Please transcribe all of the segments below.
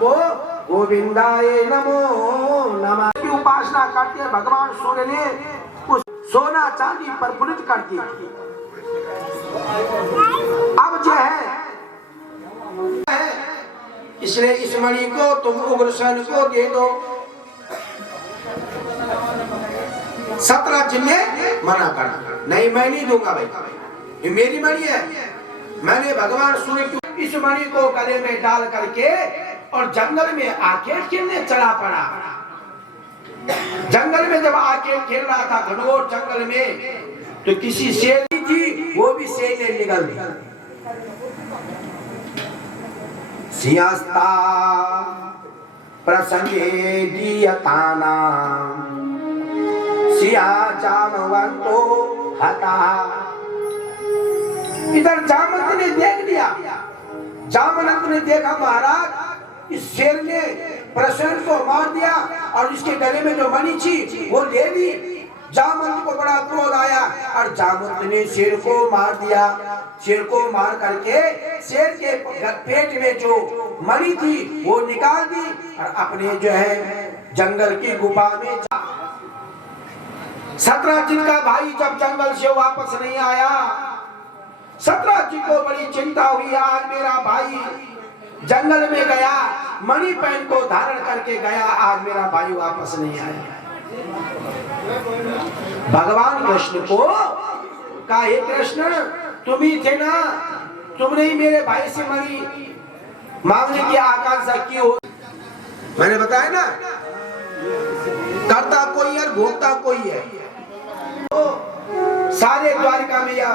को गोविंदाय नमो नमः की उपासना करते हैं। भगवान सूर्य ने उस सोना चांदी प्रफुल्लित कर दी। अब जो है इसलिए इस मणि को तुम उग्रसेन को दे दो। 17 जिले मना करना, नहीं मैं नहीं दूंगा भाई, ये मेरी मणि है। मैंने भगवान सूर्य की इस मणि को गले में डाल करके और जंगल में आके खेलने चला पड़ा। जंगल में जब आके खेल रहा था घनघोर जंगल में, तो किसी शेर थी, वो भी शेर ने निगल दी। सियास्ता प्रसंगे दीयताना सिया जामवंतो हता। इधर जामवंत ने देख लिया, जामवंत ने देखा महाराज इस शेर ने प्रसन्न को मार दिया और इसके गले में जो मणि थी वो ले ली। जामवंत को बड़ा क्रोध आया और जामवंत ने शेर को मार दिया। शेर को मार करके शेर के पेट में जो मणि थी वो निकाल दी और अपने जो है जंगल की गुफा में। सतराजित का भाई जब जंगल से वापस नहीं आया, सतराजित को बड़ी चिंता हुई, आज मेरा भाई जंगल में गया, मणि पैन को धारण करके गया, आज मेरा भाई वापस नहीं आया। भगवान कृष्ण को कहा, हे कृष्ण तुम ही थे ना, तुमने ही मेरे भाई से मणि मांगने की आकांक्षा की हो। मैंने बताया ना, करता कोई है, भोगता कोई है। सारे द्वारिका में या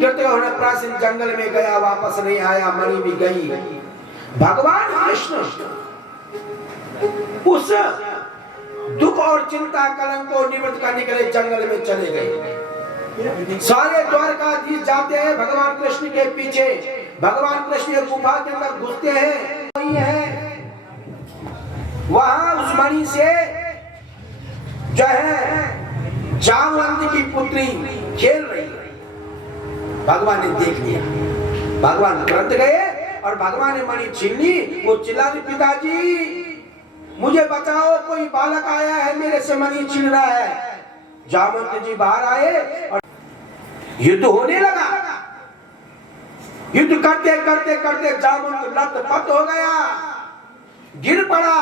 प्राचीन जंगल में गया, वापस नहीं आया, मणि भी गई। भगवान कृष्ण उस दुख और चिंता कलंक को निवृत्त करने के लिए जंगल में चले गए। सारे द्वारकाधीश जाते हैं भगवान कृष्ण के पीछे। भगवान कृष्ण गुफा के अंदर घुसते हैं, वही है वहां उस मणि से जो है जामवंत की पुत्री खेल रही है। भगवान ने देख लिया, भगवान तुरंत गए और भगवान ने मणि छीन ली। वो चिल्ला दी, पिताजी मुझे बचाओ, कोई बालक आया है मेरे से मणि छीन रहा है। जामवंत जी बाहर आए और युद्ध होने लगा। युद्ध करते करते करते जामवंत लथपथ हो गया, गिर पड़ा।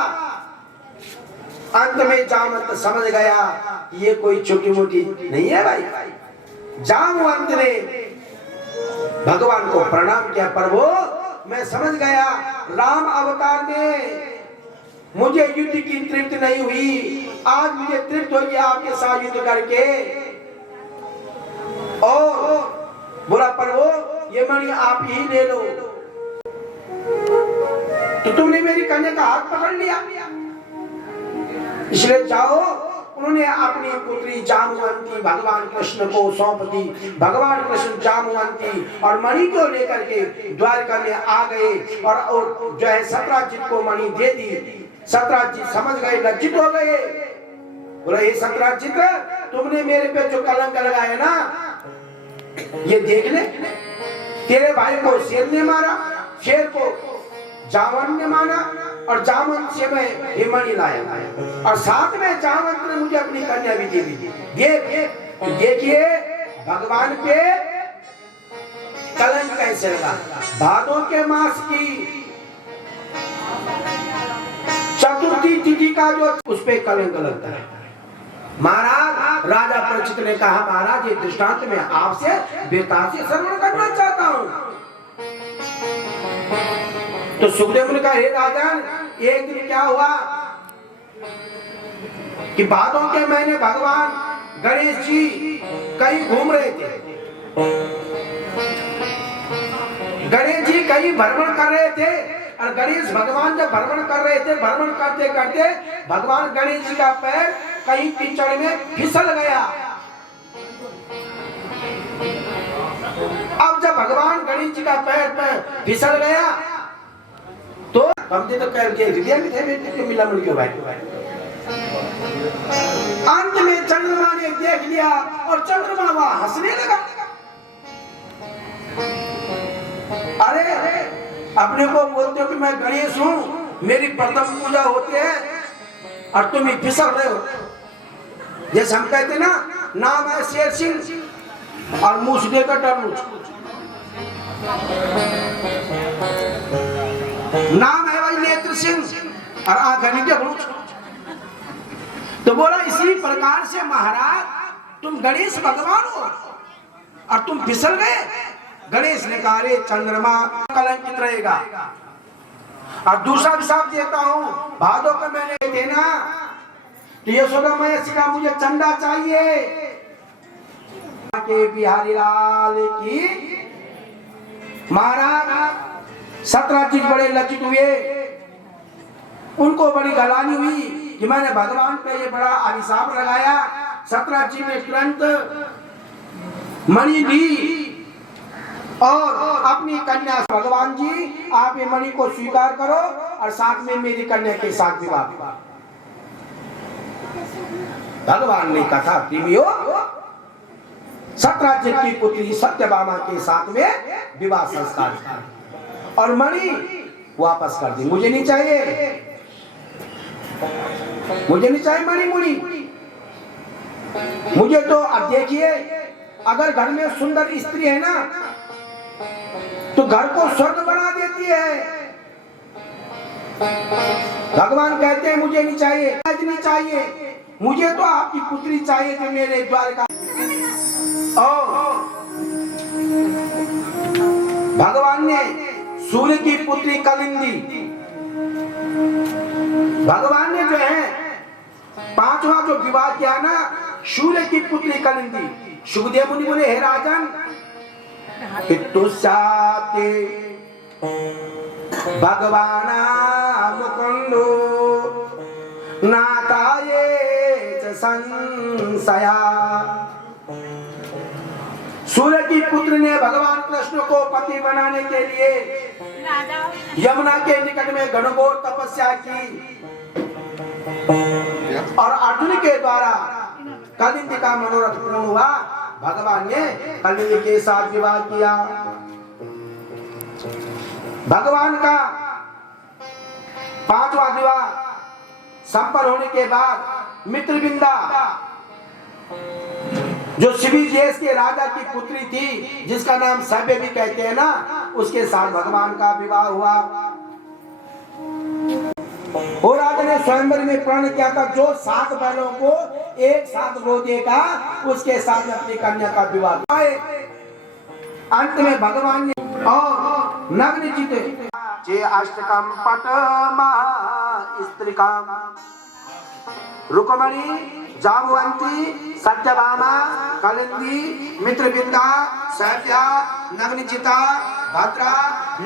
अंत में जामवंत समझ गया ये कोई छोटी मोटी नहीं है भाई। जामवंत ने भगवान को प्रणाम किया, प्रभु मैं समझ गया राम अवतार में मुझे युद्ध की तृप्ति नहीं हुई, आज मुझे तृप्त हो गया आपके साथ युद्ध करके। और बोला प्रभु ये मणि आप ही ले लो। तो तुमने मेरी कन्या का हाथ पकड़ लिया, इसलिए जाओ। उन्होंने अपनी पुत्री जामवंती भगवान कृष्ण को सौंप दी। भगवान कृष्ण जामवंती और मणि को लेकर के द्वारका में आ गए और जो है सतराजित को मणि दे दी। सतराजित समझ गए, लज्जित हो गए। बोला हे सतराजित तुमने मेरे पे जो कलंक लगाया ना, ये देख ले, तेरे भाई को शेर ने मारा, शेर को जामवंत ने मारा और जामवंत से मैं ये मणि लाया और साथ में जामवंत ने मुझे अपनी कन्या भी दे दी। देखिए भगवान पे कलंक कैसे लगा। भादों के मास की चतुर्थी तिथि का जो उस पे कलंक लगता है। महाराज राजा परीक्षित ने कहा, महाराज ये दृष्टांत में आपसे बेताज से श्रवण करना चाहता हूँ। तो सुखदेव ने कहा, हे राजन एक दिन क्या हुआ कि भादों के महीने भगवान गणेश जी कहीं घूम रहे थे, गणेश जी कहीं भ्रमण कर रहे थे, और गणेश भगवान जब भ्रमण कर रहे थे, भ्रमण करते करते भगवान गणेश जी का पैर कहीं कीचड़ में फिसल गया। अब जब भगवान गणेश जी का पैर फिसल गया तो हमने तो कह दिया हृदय में थे बेटे क्यों मिला मिल क्यों भाई। अंत में चंद्रमा ने देख लिया और चंद्रमा वहां हंसने लगा। अरे अपने को बोलते हो कि मैं गणेश हूं, मेरी प्रथम पूजा होती है और तुम ही फिसल रहे हो। जैसे हम कहते ना नाम है शेर सिंह और मुंह से देकर टर्नूज, नाम है भाई नेत्र सिंह और आंख है। तो बोला इसी प्रकार से महाराज तुम गणेश भगवान हो और तुम फिसल गए। गणेश ने कहा रे चंद्रमा कलंकित रहेगा। और दूसरा विशाप देता हूं, भादों का मैंने थे ना तो यशोदा मैया का मुझे चंदा चाहिए के बिहारी लाल की। महाराज 17 चीज बड़े लज्जित हुए, उनको बड़ी गलानी हुई कि मैंने भगवान पे ये बड़ा अभिशाप लगाया। 17 चीज में तुरंत मणि दी और अपनी कन्या भगवान जी आप ये मणि को स्वीकार करो और साथ में मेरी कन्या के साथ विवाह। भगवान ने कहा प्रेमियों 17 चीज की पुत्री सत्यभामा के साथ में विवाह संस्कार और मणि वापस कर दी। मुझे नहीं चाहिए, मुझे नहीं चाहिए मणि मुनि। मुझे तो अब देखिए अगर घर में सुंदर स्त्री है ना तो घर को स्वर्ग बना देती है। भगवान कहते हैं मुझे नहीं चाहिए, नहीं चाहिए, मुझे तो आपकी पुत्री चाहिए जो मेरे द्वारका। भगवान ने सूर्य की पुत्री कलिंदी, भगवान ने जो है 5वां जो विवाह किया ना सूर्य की पुत्री कलिंदी। सुखदेव मुनि बोले हे राजन पितुसाते भगवान मुकुंदो नाताये च संशया। सूर्य की पुत्र ने भगवान कृष्ण को पति बनाने के लिए यमुना के निकट में घनघोर तपस्या की और अर्जुन के द्वारा कलिंदी का मनोरथ पूर्ण हुआ। भगवान ने कलिंदी के साथ विवाह किया। भगवान का 5वां विवाह संपन्न होने के बाद मित्रविंदा जो शिवी देश के राजा की पुत्री थी जिसका नाम सभ्य भी कहते हैं ना, उसके साथ भगवान का विवाह हुआ। और राजा ने स्वयंवर में प्रण किया था जो 7 बैलों को एक साथ गो देगा उसके साथ अपनी कन्या का विवाह। अंत में भगवान ने और नग्न जीते जे अष्टकम पटमा स्त्रीकाम रुकमणि जामवंती सत्यभामा कलिंदी मित्रविंदा सत्या नग्नचिता भद्रा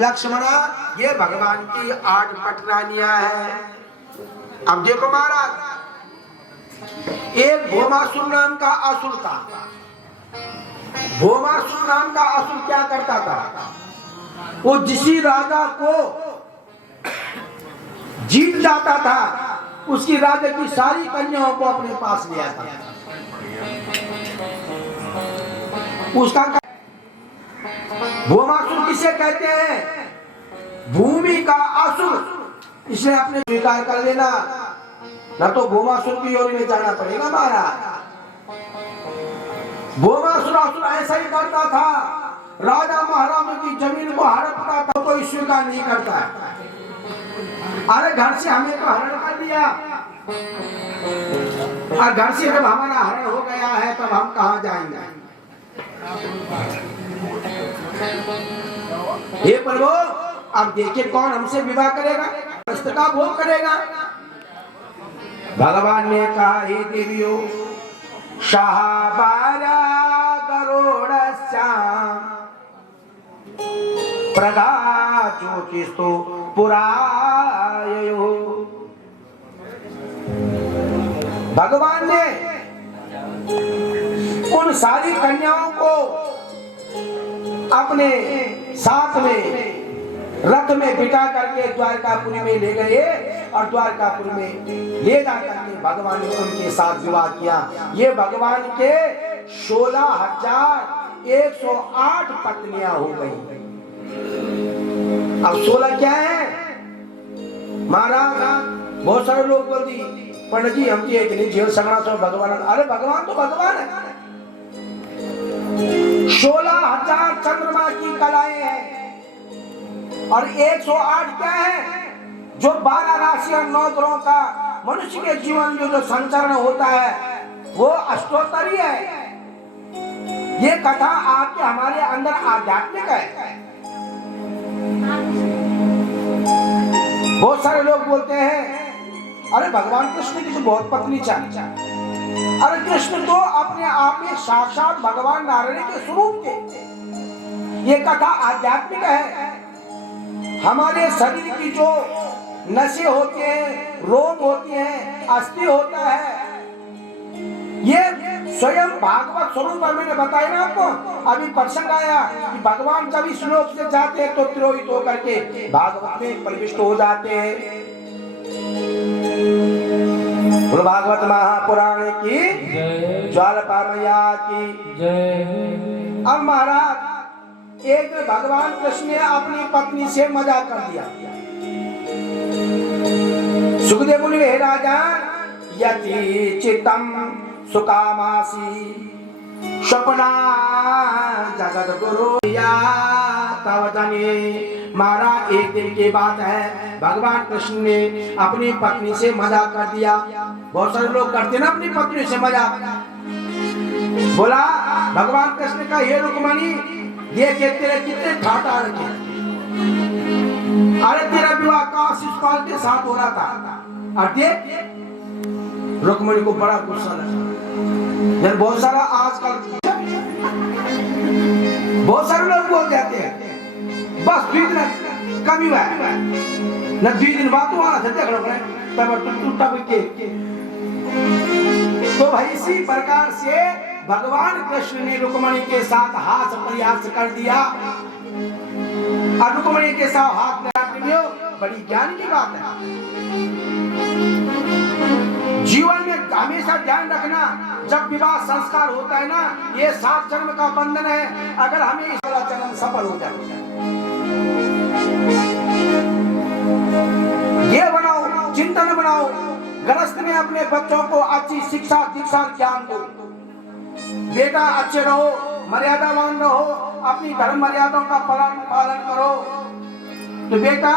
लक्ष्मणा ये भगवान की 8 पटरानियां हैं। अब देखो महाराज एक भौमासुर नाम का असुर था। भौमासुर नाम का असुर क्या करता था, वो जिसी राजा को जीत जाता था उसकी राजा की सारी कन्याओं को अपने पास ले आता था। उसका भौमासुर किसे कहते हैं, भूमि का असुर। इसे अपने स्वीकार कर लेना ना तो भौमासुर की ओर में जाना पड़ेगा महाराज। भौमासुर असुर ऐसा ही करता था, राजा महाराजा की जमीन को हड़पता था, कोई स्वीकार नहीं करता है। अरे घर से हमें तो हरण कर दिया और घर से जब हमारा हरण हो गया है तब हम कहां जाएंगे। हे प्रभु अब देखिए कौन हमसे विवाह करेगा, कष्ट का भोग करेगा। भगवान ने कहा हे देवियों शाहबारा गरुड़स्या प्रगा ज्योतिस्तु पुरायो। भगवान ने उन सारी कन्याओं को अपने साथ में रथ में बिठा करके द्वारकापुरी में ले गए और द्वारकापुरी में ले जा करके भगवान ने उनके साथ विवाह किया। ये भगवान के 16,108 पत्नियां हो गई। अब 16 क्या है महाराज? बहुत सारे लोग बोलती पंडित जी हम एक नहीं जीवन संग्राम से भगवान। अरे भगवान तो भगवान है। 16,000 चंद्रमा की कलाएं हैं और 108 क्या है? जो 12 राशि और 9 ग्रहों का मनुष्य के जीवन में जो संचरण होता है वो अष्टोत्तरी है। ये कथा आपके हमारे अंदर आध्यात्मिक है। बहुत सारे लोग बोलते हैं अरे भगवान कृष्ण की तो बहुत पत्नी चाहिए। अरे कृष्ण तो अपने आप में साक्षात भगवान नारायण के स्वरूप के। ये कथा आध्यात्मिक है। हमारे शरीर की जो नसें होती हैं, रोम होती हैं, अस्थि होता है, ये स्वयं भागवत स्वरूप मैंने बताया ना आपको। अभी प्रसंग आया कि भगवान जब इस लोक से जाते हैं तो तिरोहित होकर के भागवत में प्रविष्ट हो जाते हैं। भागवत महापुराण की ज्वालपामया की जय। अब महाराज एक भगवान कृष्ण ने अपनी पत्नी से मजाक कर दिया। सुखदेव मुनि हे राजन यति चित्तम सुकामासी स्वप्ना जगत गुरु या तव जने। महाराज एक दिन की बात है, भगवान कृष्ण ने अपनी पत्नी से मजाक कर दिया। बहुत सारे लोग करते ना अपनी पत्नी से मजाक। बोला भगवान कृष्ण का हे रुक्मणी देखे तेरे कितने ठाटा रखे। अरे तेरा विवाह का शिशुपाल के साथ हो रहा था और देख। रुक्मणी को बड़ा गुस्सा लगा। बहुत सारा आजकल बहुत सारे लोग बोल जाते हैं बस 2 दिन कमी हुआ है न 2 दिन बाद वहां से देख लो तब टूटा के। तो भाई इसी प्रकार से भगवान कृष्ण ने रुक्मणी के साथ हाथ प्रयास कर दिया और रुक्मणी के साथ हाथ मिलाने बड़ी ज्ञान की बात है। जीवन में हमेशा ध्यान रखना जब विवाह संस्कार होता है ना, ये 7 जन्म का बंधन है। अगर हमें इस चरण सफल हो जाए, ये बनाओ चिंतन बनाओ, गृहस्थ में अपने बच्चों को अच्छी शिक्षा दीक्षा ज्ञान दो। बेटा अच्छे रहो, मर्यादावान रहो, अपनी धर्म मर्यादाओं का पालन करो। तो बेटा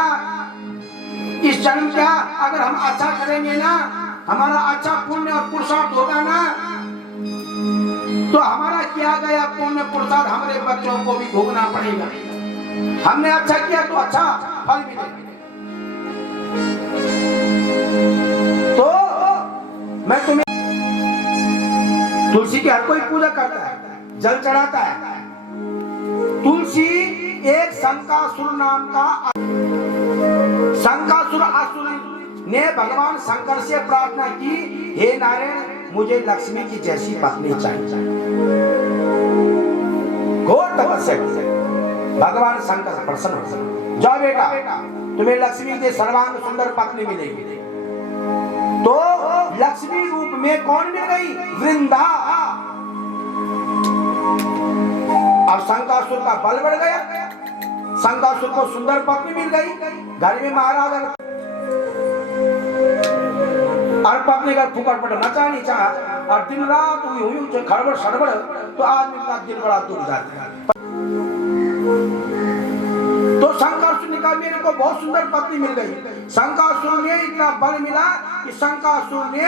इस जन्म क्या अगर हम अच्छा करेंगे ना, हमारा अच्छा पुण्य और पुरुषार्थ होगा ना, तो हमारा किया गया पुण्य पुरुषार्थ हमारे बच्चों को भी भोगना पड़ेगा। हमने अच्छा किया तो अच्छा फल मिलेगा। तो मैं तुम्हें तुलसी की हर कोई पूजा करता है, जल चढ़ाता है। तुलसी एक शंकासुर नाम का शंकासुर असुर ने भगवान शंकर से प्रार्थना की, हे नारायण मुझे लक्ष्मी की जैसी पत्नी चाहिए। घोर तपस्या भगवान शंकर प्रसन्न हो। जाओ बेटा तुम्हें लक्ष्मी के सर्वांग सुंदर पत्नी मिलेगी। तो लक्ष्मी रूप में कौन मिल गई? वृंदा। अब शंकासुर का बल बढ़ गया, शंकासुर को सुंदर पत्नी मिल गई। घर में महाराज और पत्नी का फुकट पट नचा नहीं चाहा और दिन रात हुई खड़बड़ सड़बड़, तो आदमी का दिल बड़ा दुख जाता है। तो शंकासुर ने कहा मेरे को बहुत सुंदर पत्नी मिल गई। शंकासुर ने इतना बल मिला कि शंकासुर ने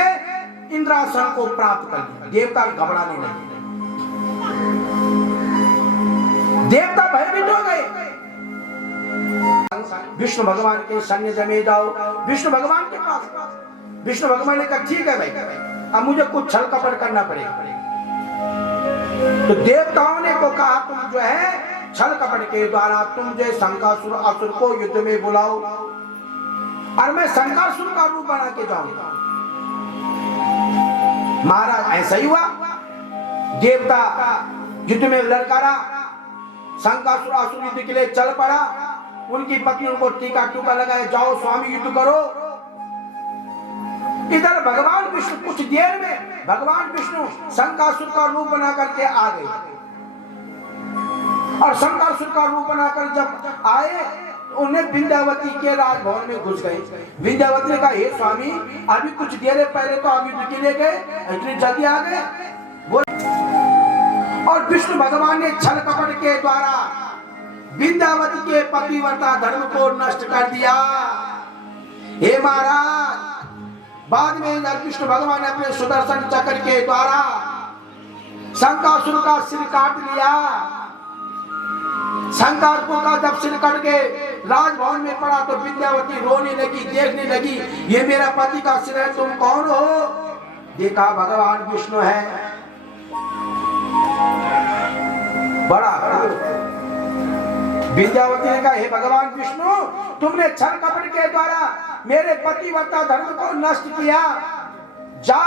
इंद्रासन को प्राप्त कर लिया। देवता घबराने लगे, देवता भयभीत हो गए। विष्णु भगवान के सानिध्य में जाओ, विष्णु भगवान के पास। विष्णु भगवान ने कहा ठीक है भाई, अब मुझे कुछ छल कपट करना पड़ेगा। तो देवताओं ने को कहा तुम जो है छल कपट के द्वारा तुम जो शंकासुर असुर को युद्ध में बुलाओ और मैं शंकासुर का रूप बना के जाऊंगा। महाराज ऐसा ही हुआ, देवता युद्ध में ललकारा, शंकासुर असुर युद्ध के लिए चल पड़ा, उनकी पत्नी उनको टीका टूका लगाया, जाओ स्वामी युद्ध करो। इधर भगवान विष्णु कुछ देर में भगवान विष्णु शंकासुर का रूप बना करके आ गए और शंकासुर का रूप बनाकर जब आए उन्हें विंध्यावती के राजभवन में घुस गए। विंध्यावती ने कहा हे स्वामी अभी कुछ देर पहले तो आप युद्ध के लिए गए, इतनी जल्दी आ गए? और विष्णु भगवान ने छल कपट के द्वारा विंध्यावती के पतिव्रता धर्म को नष्ट कर दिया। हे महाराज बाद में विष्णु भगवान ने अपने सुदर्शन चक्र के द्वारा शंकासुर का सिर काट लिया। शंकासुर का जब सिर कट के राजभवन में पड़ा तो विंध्यावती रोने लगी, देखने लगी, ये मेरा पति का सिर है, तुम कौन हो? देखा भगवान विष्णु है। बड़ा विंध्यावती ने कहा हे भगवान विष्णु तुमने छल कपट के द्वारा मेरे पतिव्रता धर्म को नष्ट किया, जा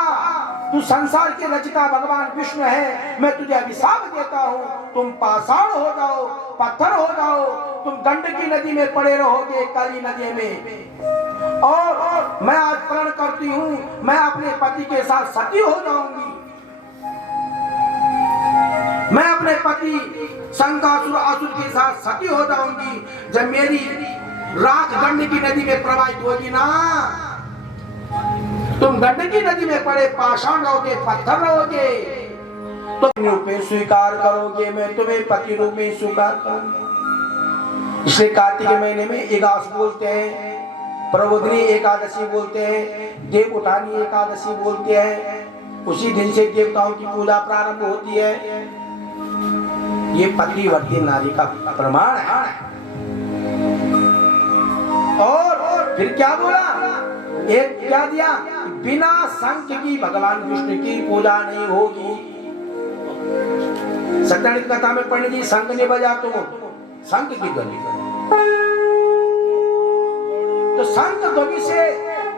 तू संसार के रचयिता भगवान विष्णु है, मैं तुझे अभिशाप देता हूँ, तुम पाषाण हो जाओ, पत्थर हो जाओ, तुम गंडकी नदी में पड़े रहोगे, काली नदी में। और मैं आज प्रण करती हूँ मैं अपने पति के साथ सती हो जाऊंगी, मैं अपने पति शंकासुर असुर के साथ सती हो जाऊंगी। जब मेरी राख गंडकी नदी में प्रवाहित होगी ना, तुम गंडकी नदी में पड़े पाषाण रहोगे, पत्थर रहोगे, तो रूप में स्वीकार करोगे, मैं तुम्हें पति रूप में स्वीकार करूंगी। इसलिए कार्तिक के महीने में एकादश बोलते हैं, प्रबोधिनी एकादशी बोलते हैं, देव उठानी एकादशी बोलते हैं। उसी दिन से देवताओं की पूजा प्रारंभ होती है। ये पतिव्रती नारी का प्रमाण है। और फिर क्या बोला, एक क्या दिया, बिना शंख की भगवान विष्णु की पूजा नहीं होगी। सत्यानित कथा में पंडित जी शंख नहीं बजा तो शंख की ध्वनि, तो शंख ध्वनि से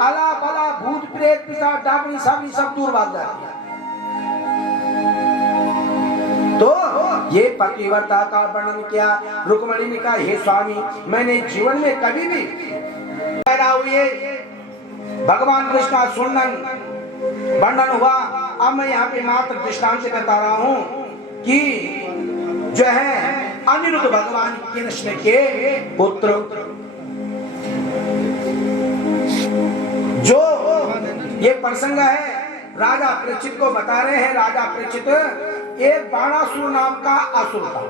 आला बला भूत प्रेत पिशाच डाकनी सब दूर भाग जाती है। तो ये पतिव्रता का वर्णन किया। रुक्मिणी ने कहा हे स्वामी मैंने जीवन में कभी भी पैदा हुए भगवान कृष्ण का सुनन वर्णन हुआ। अब मैं यहाँ पे मात्र दृष्टांत बता रहा हूँ कि जो है अनिरुद्ध भगवान कृष्ण के पुत्र जो ये प्रसंग है राजा परीक्षित को बता रहे हैं। राजा परीक्षित एक बाणासुर नाम का असुर था।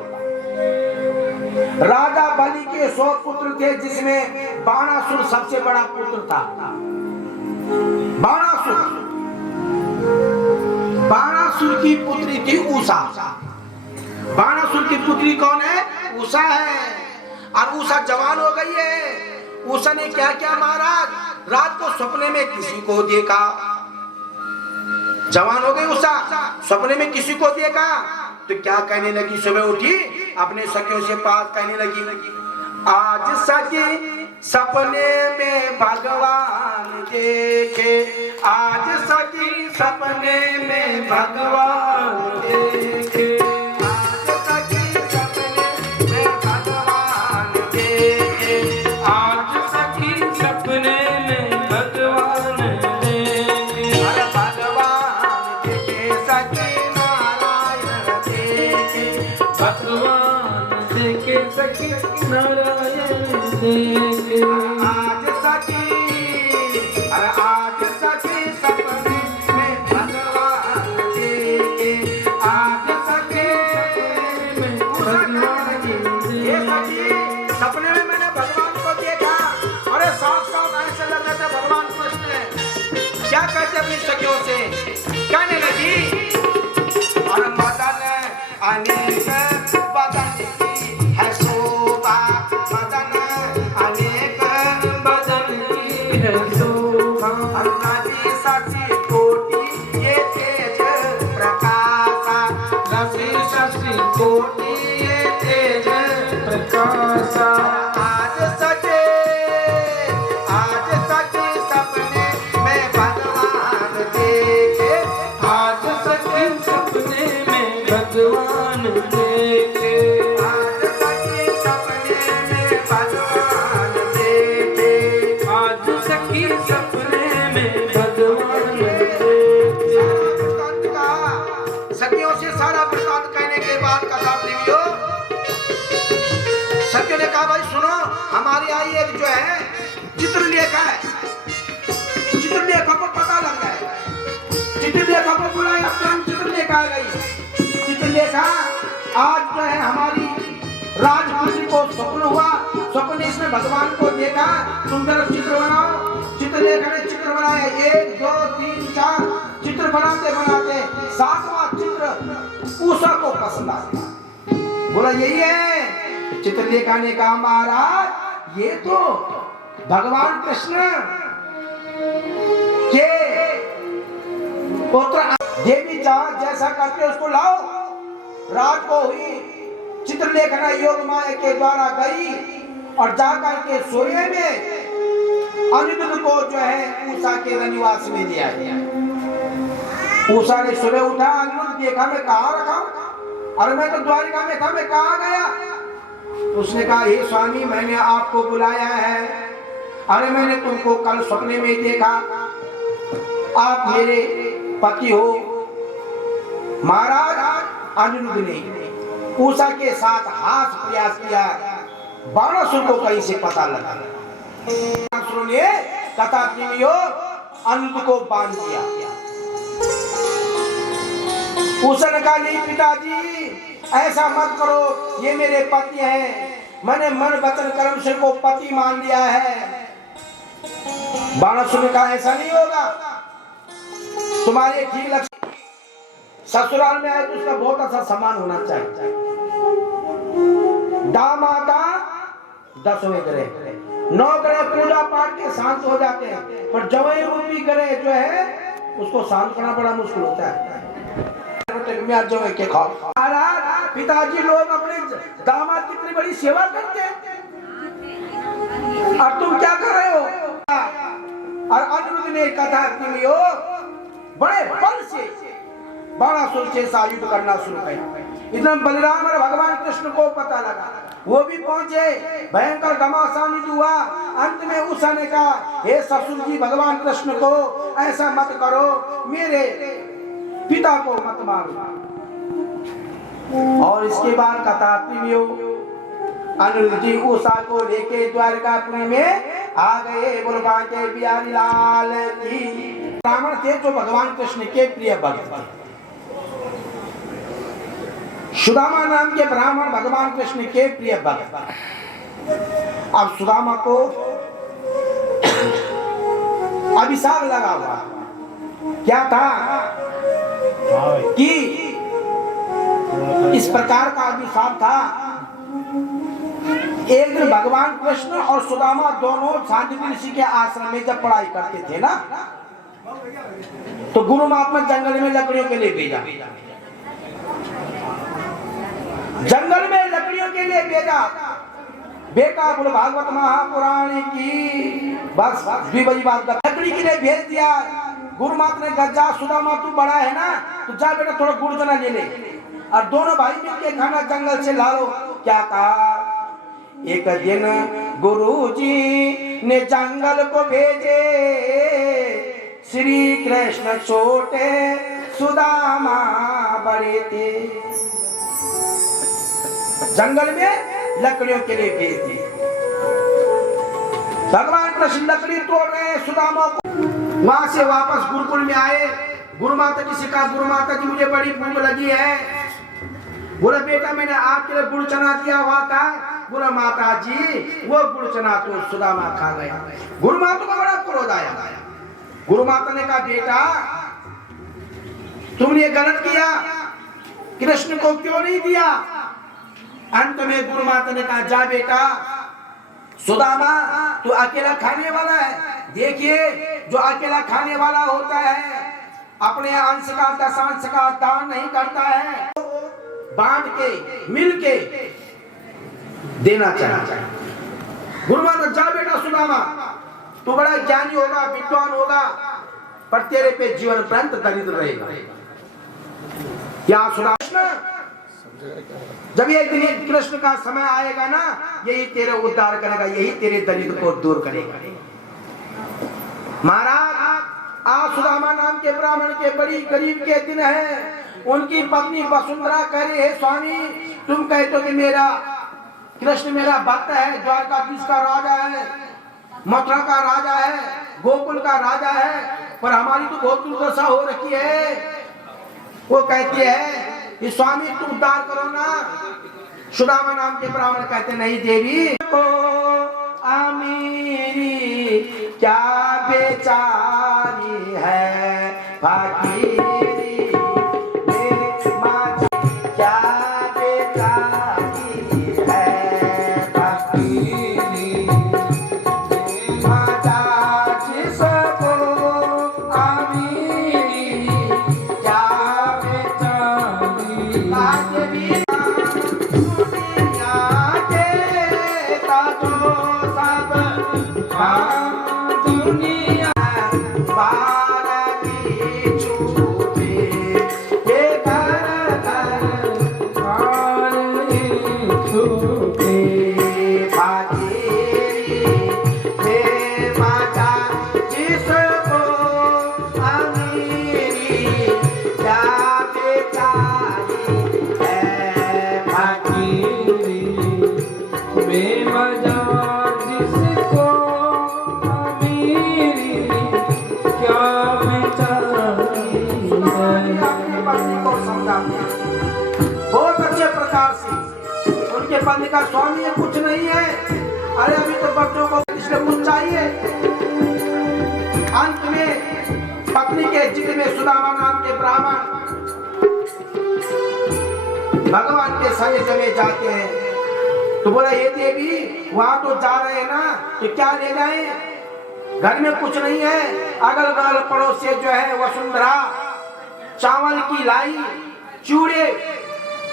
राजा बलि के 100 पुत्र थे जिसमें बाणासुर सबसे बड़ा पुत्र था। बाणासुर की पुत्री थी उषा। बाणासुर की पुत्री कौन है? उषा है। और उषा जवान हो गई है। उषा ने क्या किया महाराज, रात को सपने में किसी को देखा, जवान हो गई उषा, सपने में किसी को देखा तो क्या कहने लगी, सुबह उठी अपने सखियों से बात कहने लगी, आज सखी सपने में भगवान देखे, आज सखी सपने में भगवान देखे, आज सखी सपने में भगवान देखे, आज सखी सपने में भगवान देखे, अरे भगवान देखे सखी नारायण देखे, भगवान देखे सखी नारायण देखे, आज सखी, अरे आज सखी सपने में भगवान देखे, आज सखी में भगवान देखे, सपने में मैंने भगवान को देखा। अरे साथ ऐसे लग रहे थे भगवान कृष्ण क्या कहते अपनी सखियों से, कहने लगी और मदन अनेक बदन की है शोभा, मदन अनेक बदन की है शोभा, नदी सची कोटि सपने में भगवान देखे, आज सखी सपने में भगवान देखे, आज सखी सपने में भगवान देखे। सखियों से सारा वृतांत कहने के बाद कथा प्रेमियों, सखियों ने कहा भाई सुनो, हमारी आई एक जो है चित्रलेखा है, चित्रलेखा को पता लग रहा है, चित्रलेखा को बुलाया, तुरंत चित्रलेखा आ गई। चित्रलेखा आज जो है हमारी राजकुमारी को स्वप्न हुआ, स्वप्न में इसने भगवान को देखा, सुंदर चित्र बनाओ। चित्रलेखा ने चित्र बनाया, 1 2 3 4 चित्र बनाते बनाते 7वां चित्र उषा को पसंद आ गया। बोला यही है। चित्रलेखा ने कहा महाराज ये तो भगवान कृष्ण के पुत्र देवी जैसा करके उसको लाओ। रात को हुई, चित्रलेखा योग माया के द्वारा गई और जाकर के सोए में अनिरुद्ध को जो है उषा के रनिवास में ले आया। उषा ने सुबह उठा, अनिरुद्ध देखा मैं कहाँ रखा, अरे मैं तो द्वारिका में था, मैं कहाँ गया। उसने कहा हे स्वामी मैंने आपको बुलाया है, अरे मैंने तुमको कल सपने में देखा, आप मेरे पति हो। महाराज अनिरुद्ध ने उषा के साथ हाथ प्रयास किया, बाणासुर को कहीं से पता लगा। बाणासुर ने कथा प्रेमियों अनिरुद्ध को बांध दिया। उषा ने कहा नहीं पिताजी ऐसा मत करो, ये मेरे पति हैं, मैंने मन वचन कर्म से को पति मान लिया है। बाणासुर ने कहा ऐसा नहीं होगा, तुम्हारे ठीक लग, ससुराल में आए तो उसका बहुत अच्छा सम्मान होना चाहिए। दामाता 10वें ग्रह, 9 ग्रह पूजा पाठ के शांत हो जाते हैं, पर जवाई रूपी ग्रह जो है उसको शांत करना बड़ा मुश्किल होता है। के खाओ। पिताजी लोग अपने दामाद की इतनी बड़ी सेवा करते हैं और तुम क्या कर रहे हो। और अनिरुद्ध ने कथा बड़े बल से बाणासुर से युद्ध करना शुरू किया। इतना बलराम और भगवान कृष्ण को पता लगा, वो भी पहुंचे, भयंकर घमासान युद्ध हुआ। अंत में उषा ने कहा हे ससुर जी भगवान कृष्ण को ऐसा मत करो, मेरे पिता को मत मारो। और इसके बाद कथा प्रेमियों अनिरुद्ध जी उषा को लेके द्वारकापुरी में आ गए। बोलबा के बिहारी लाल की। ब्राह्मण थे जो भगवान कृष्ण के प्रिय भक्त थे। सुदामा नाम के ब्राह्मण भगवान कृष्ण के प्रिय भक्त। अब सुदामा को अभिशाप लगा हुआ, क्या था कि इस प्रकार का अभिशाप था। एक दिन भगवान कृष्ण और सुदामा दोनों शांतिपुर ऋषि के आश्रम में जब पढ़ाई करते थे ना, तो गुरु महात्मा जंगल में लकड़ियों के लिए भेजा, जंगल में लकड़ियों के लिए भेजा। बेटा बोलो भागवत महापुराण की बस भी बड़ी बात, लकड़ी के लिए भेज दिया। गुरु माता ने गजा सुदामा तू बड़ा है ना, तो जा बेटा थोड़ा गुड़ जना ले ले, और दोनों भाई मिलके खाना जंगल से ला लो। क्या कहा, एक दिन गुरुजी ने जंगल को भेजे, श्री कृष्ण छोटे सुदामा बड़े थे। जंगल में लकड़ियों के लिए भेज दी। भगवान कृष्ण लकड़ी तोड़ रहे सुदामा को। वहां से वापस गुरुकुल में आए, गुरु माता जी से कहा गुरु माता जी मुझे बड़ी भूख लगी है। बोले बेटा मैंने आपके लिए गुड़ चना दिया हुआ था। बोला माता जी वो गुड़ चना तो सुदामा खा गया। गुरु माता को बड़ा क्रोध आया। गुरु माता ने कहा बेटा तुमने गलत किया, कृष्ण को क्यों नहीं दिया। अंत में गुरु माता ने कहा जा बेटा सुदामा तू अकेला खाने वाला है। देखिए जो अकेला खाने वाला होता है अपने अंश का दशांश का दान नहीं करता है, बांट के मिल के देना चाहिए। गुरु माता जा बेटा सुदामा तू बड़ा ज्ञानी होगा, विद्वान होगा, पर तेरे पे जीवन पर्यंत दरिद्र रहेगा। क्या सुना कृष्ण? जब ये दिन कृष्ण का समय आएगा ना, यही तेरे उद्धार करेगा, यही तेरे दरिद्र को दूर करेगा। महाराज आज सुदामा नाम के ब्राह्मण के बड़ी गरीब के दिन है। उनकी पत्नी वसुंधरा कह रही है, स्वामी तुम कहते हो कि मेरा कृष्ण मेरा भक्त है, द्वारकाधीश का राजा है, मथुरा का राजा है, गोकुल का राजा है, पर हमारी तो बहुत दुर्दशा हो रखी है। वो कहती है कि स्वामी तुम उद्धार करो ना। सुदामा नाम के ब्राह्मण कहते नहीं देवी को अमीरी क्या बेचारी है, फकीरी क्या बेचारी है, फकीरी माता जिसको अमीरी क्या बेचारी दुनिया बारगी छूटे ये घर छूटे फाकीरी हे माता जिसको अमीरी क्या बेचारी है, फाकीरी बेमजा जिसको अमीरी क्या बेचारी है। अपनी पत्नी को समझाते हैं बहुत अच्छे प्रकार से। उनके पत्नी का स्वामी ये कुछ नहीं है, अरे अभी तो बच्चों को इसलिए कुछ चाहिए। अंत में पत्नी के जिद में सुदामा नाम के ब्राह्मण भगवान के सानिध्य में जाते हैं। तो बोला ये देवी वहां तो जा रहे हैं ना, तो क्या ले जाए, घर में कुछ नहीं है। अगल बगल पड़ोस से जो है वसुंधरा चावल की लाई, चूड़े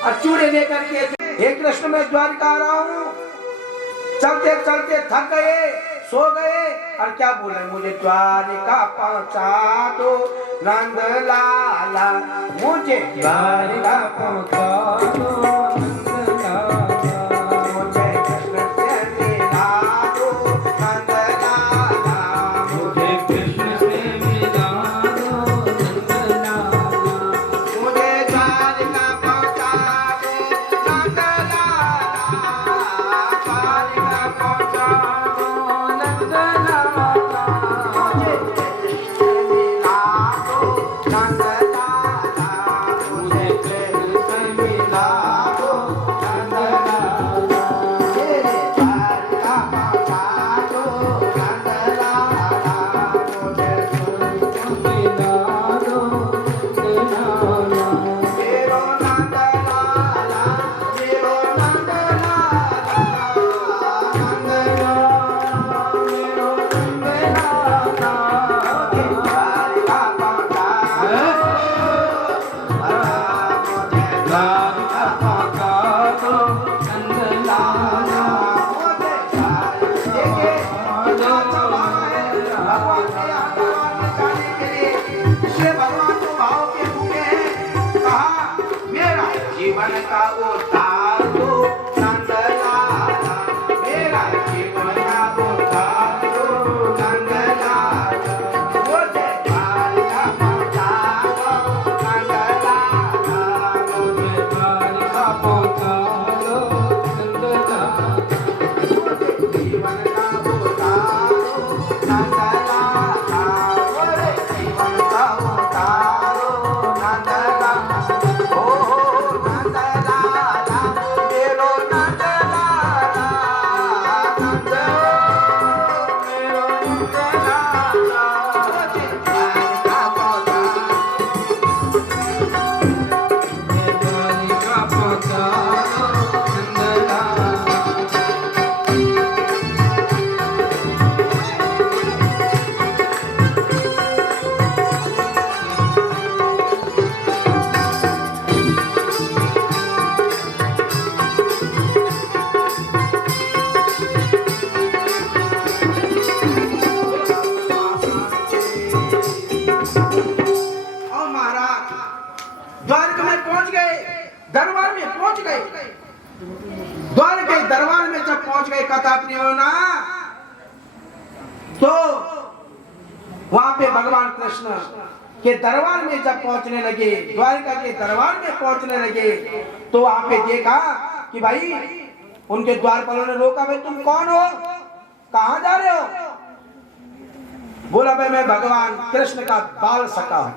और चूड़े लेकर के हे कृष्ण मैं द्वारका आ रहा हूँ, चलते चलते थक गए, सो गए, और क्या बोले मुझे द्वारका पहुंचा दो नंद लाला, मुझे द्वारका पहुंचा दो जीवन का उद्धार दो नंद लाला, मेरा जीवन का उद्धार दो नंद लाला, मुझे द्वारका पहुंचा दो नंद लाला, मुझे द्वारका पहुंचा दो नंद लाला, मुझे जीवन का उद्धार दो नंद लाला, मुझे जीवन का उद्धार दो नंद लाला। पहुंच गए, दरबार में पहुंच गए। द्वार के दरबार में जब पहुंच गए कथा अपनी होना, तो वहां पे भगवान कृष्ण के दरबार में जब पहुंचने लगे, द्वारका के दरबार में पहुंचने लगे, तो वहां पे देखा कि भाई उनके द्वारपालों ने रोका, भाई तुम कौन हो, कहां जा रहे हो? बोला भाई मैं भगवान कृष्ण का बाल सखा हूं,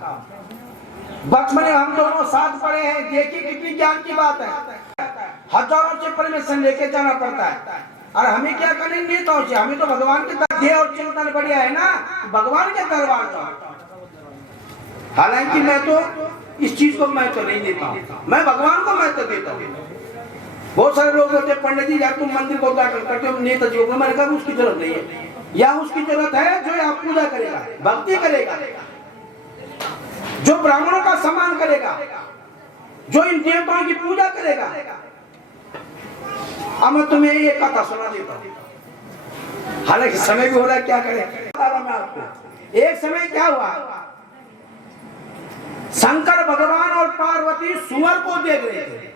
बचपन में हम दोनों साथ पढ़े हैं, देखिए कितनी ज्ञान की बात है। हजारों से परमिशन लेके जाना पड़ता है, और हमें क्या करने नेताओं से, हमें तो भगवान के देह और चिंतन बढ़िया है ना, भगवान के दरबार का। हालांकि मैं तो इस चीज को मैं तो नहीं देता हूं, मैं भगवान को मैं तो देता हूं। बहुत सारे लोग होते हैं, पंडित जी या तुम मंदिर को उद्घाटन करते हो, नेताजी को, मैंने कहा उसकी जरूरत नहीं है, या उसकी जरूरत है जो आप पूजा करेगा, भक्ति करेगा, जो ब्राह्मणों का सम्मान करेगा, जो इन देवताओं की पूजा करेगा। अब मैं तुम्हें ये कथा सुना देता हूं, हालांकि समय भी हो रहा है, क्या करें मैं आपको। एक समय क्या हुआ, शंकर भगवान और पार्वती सुअर को देख रहे थे।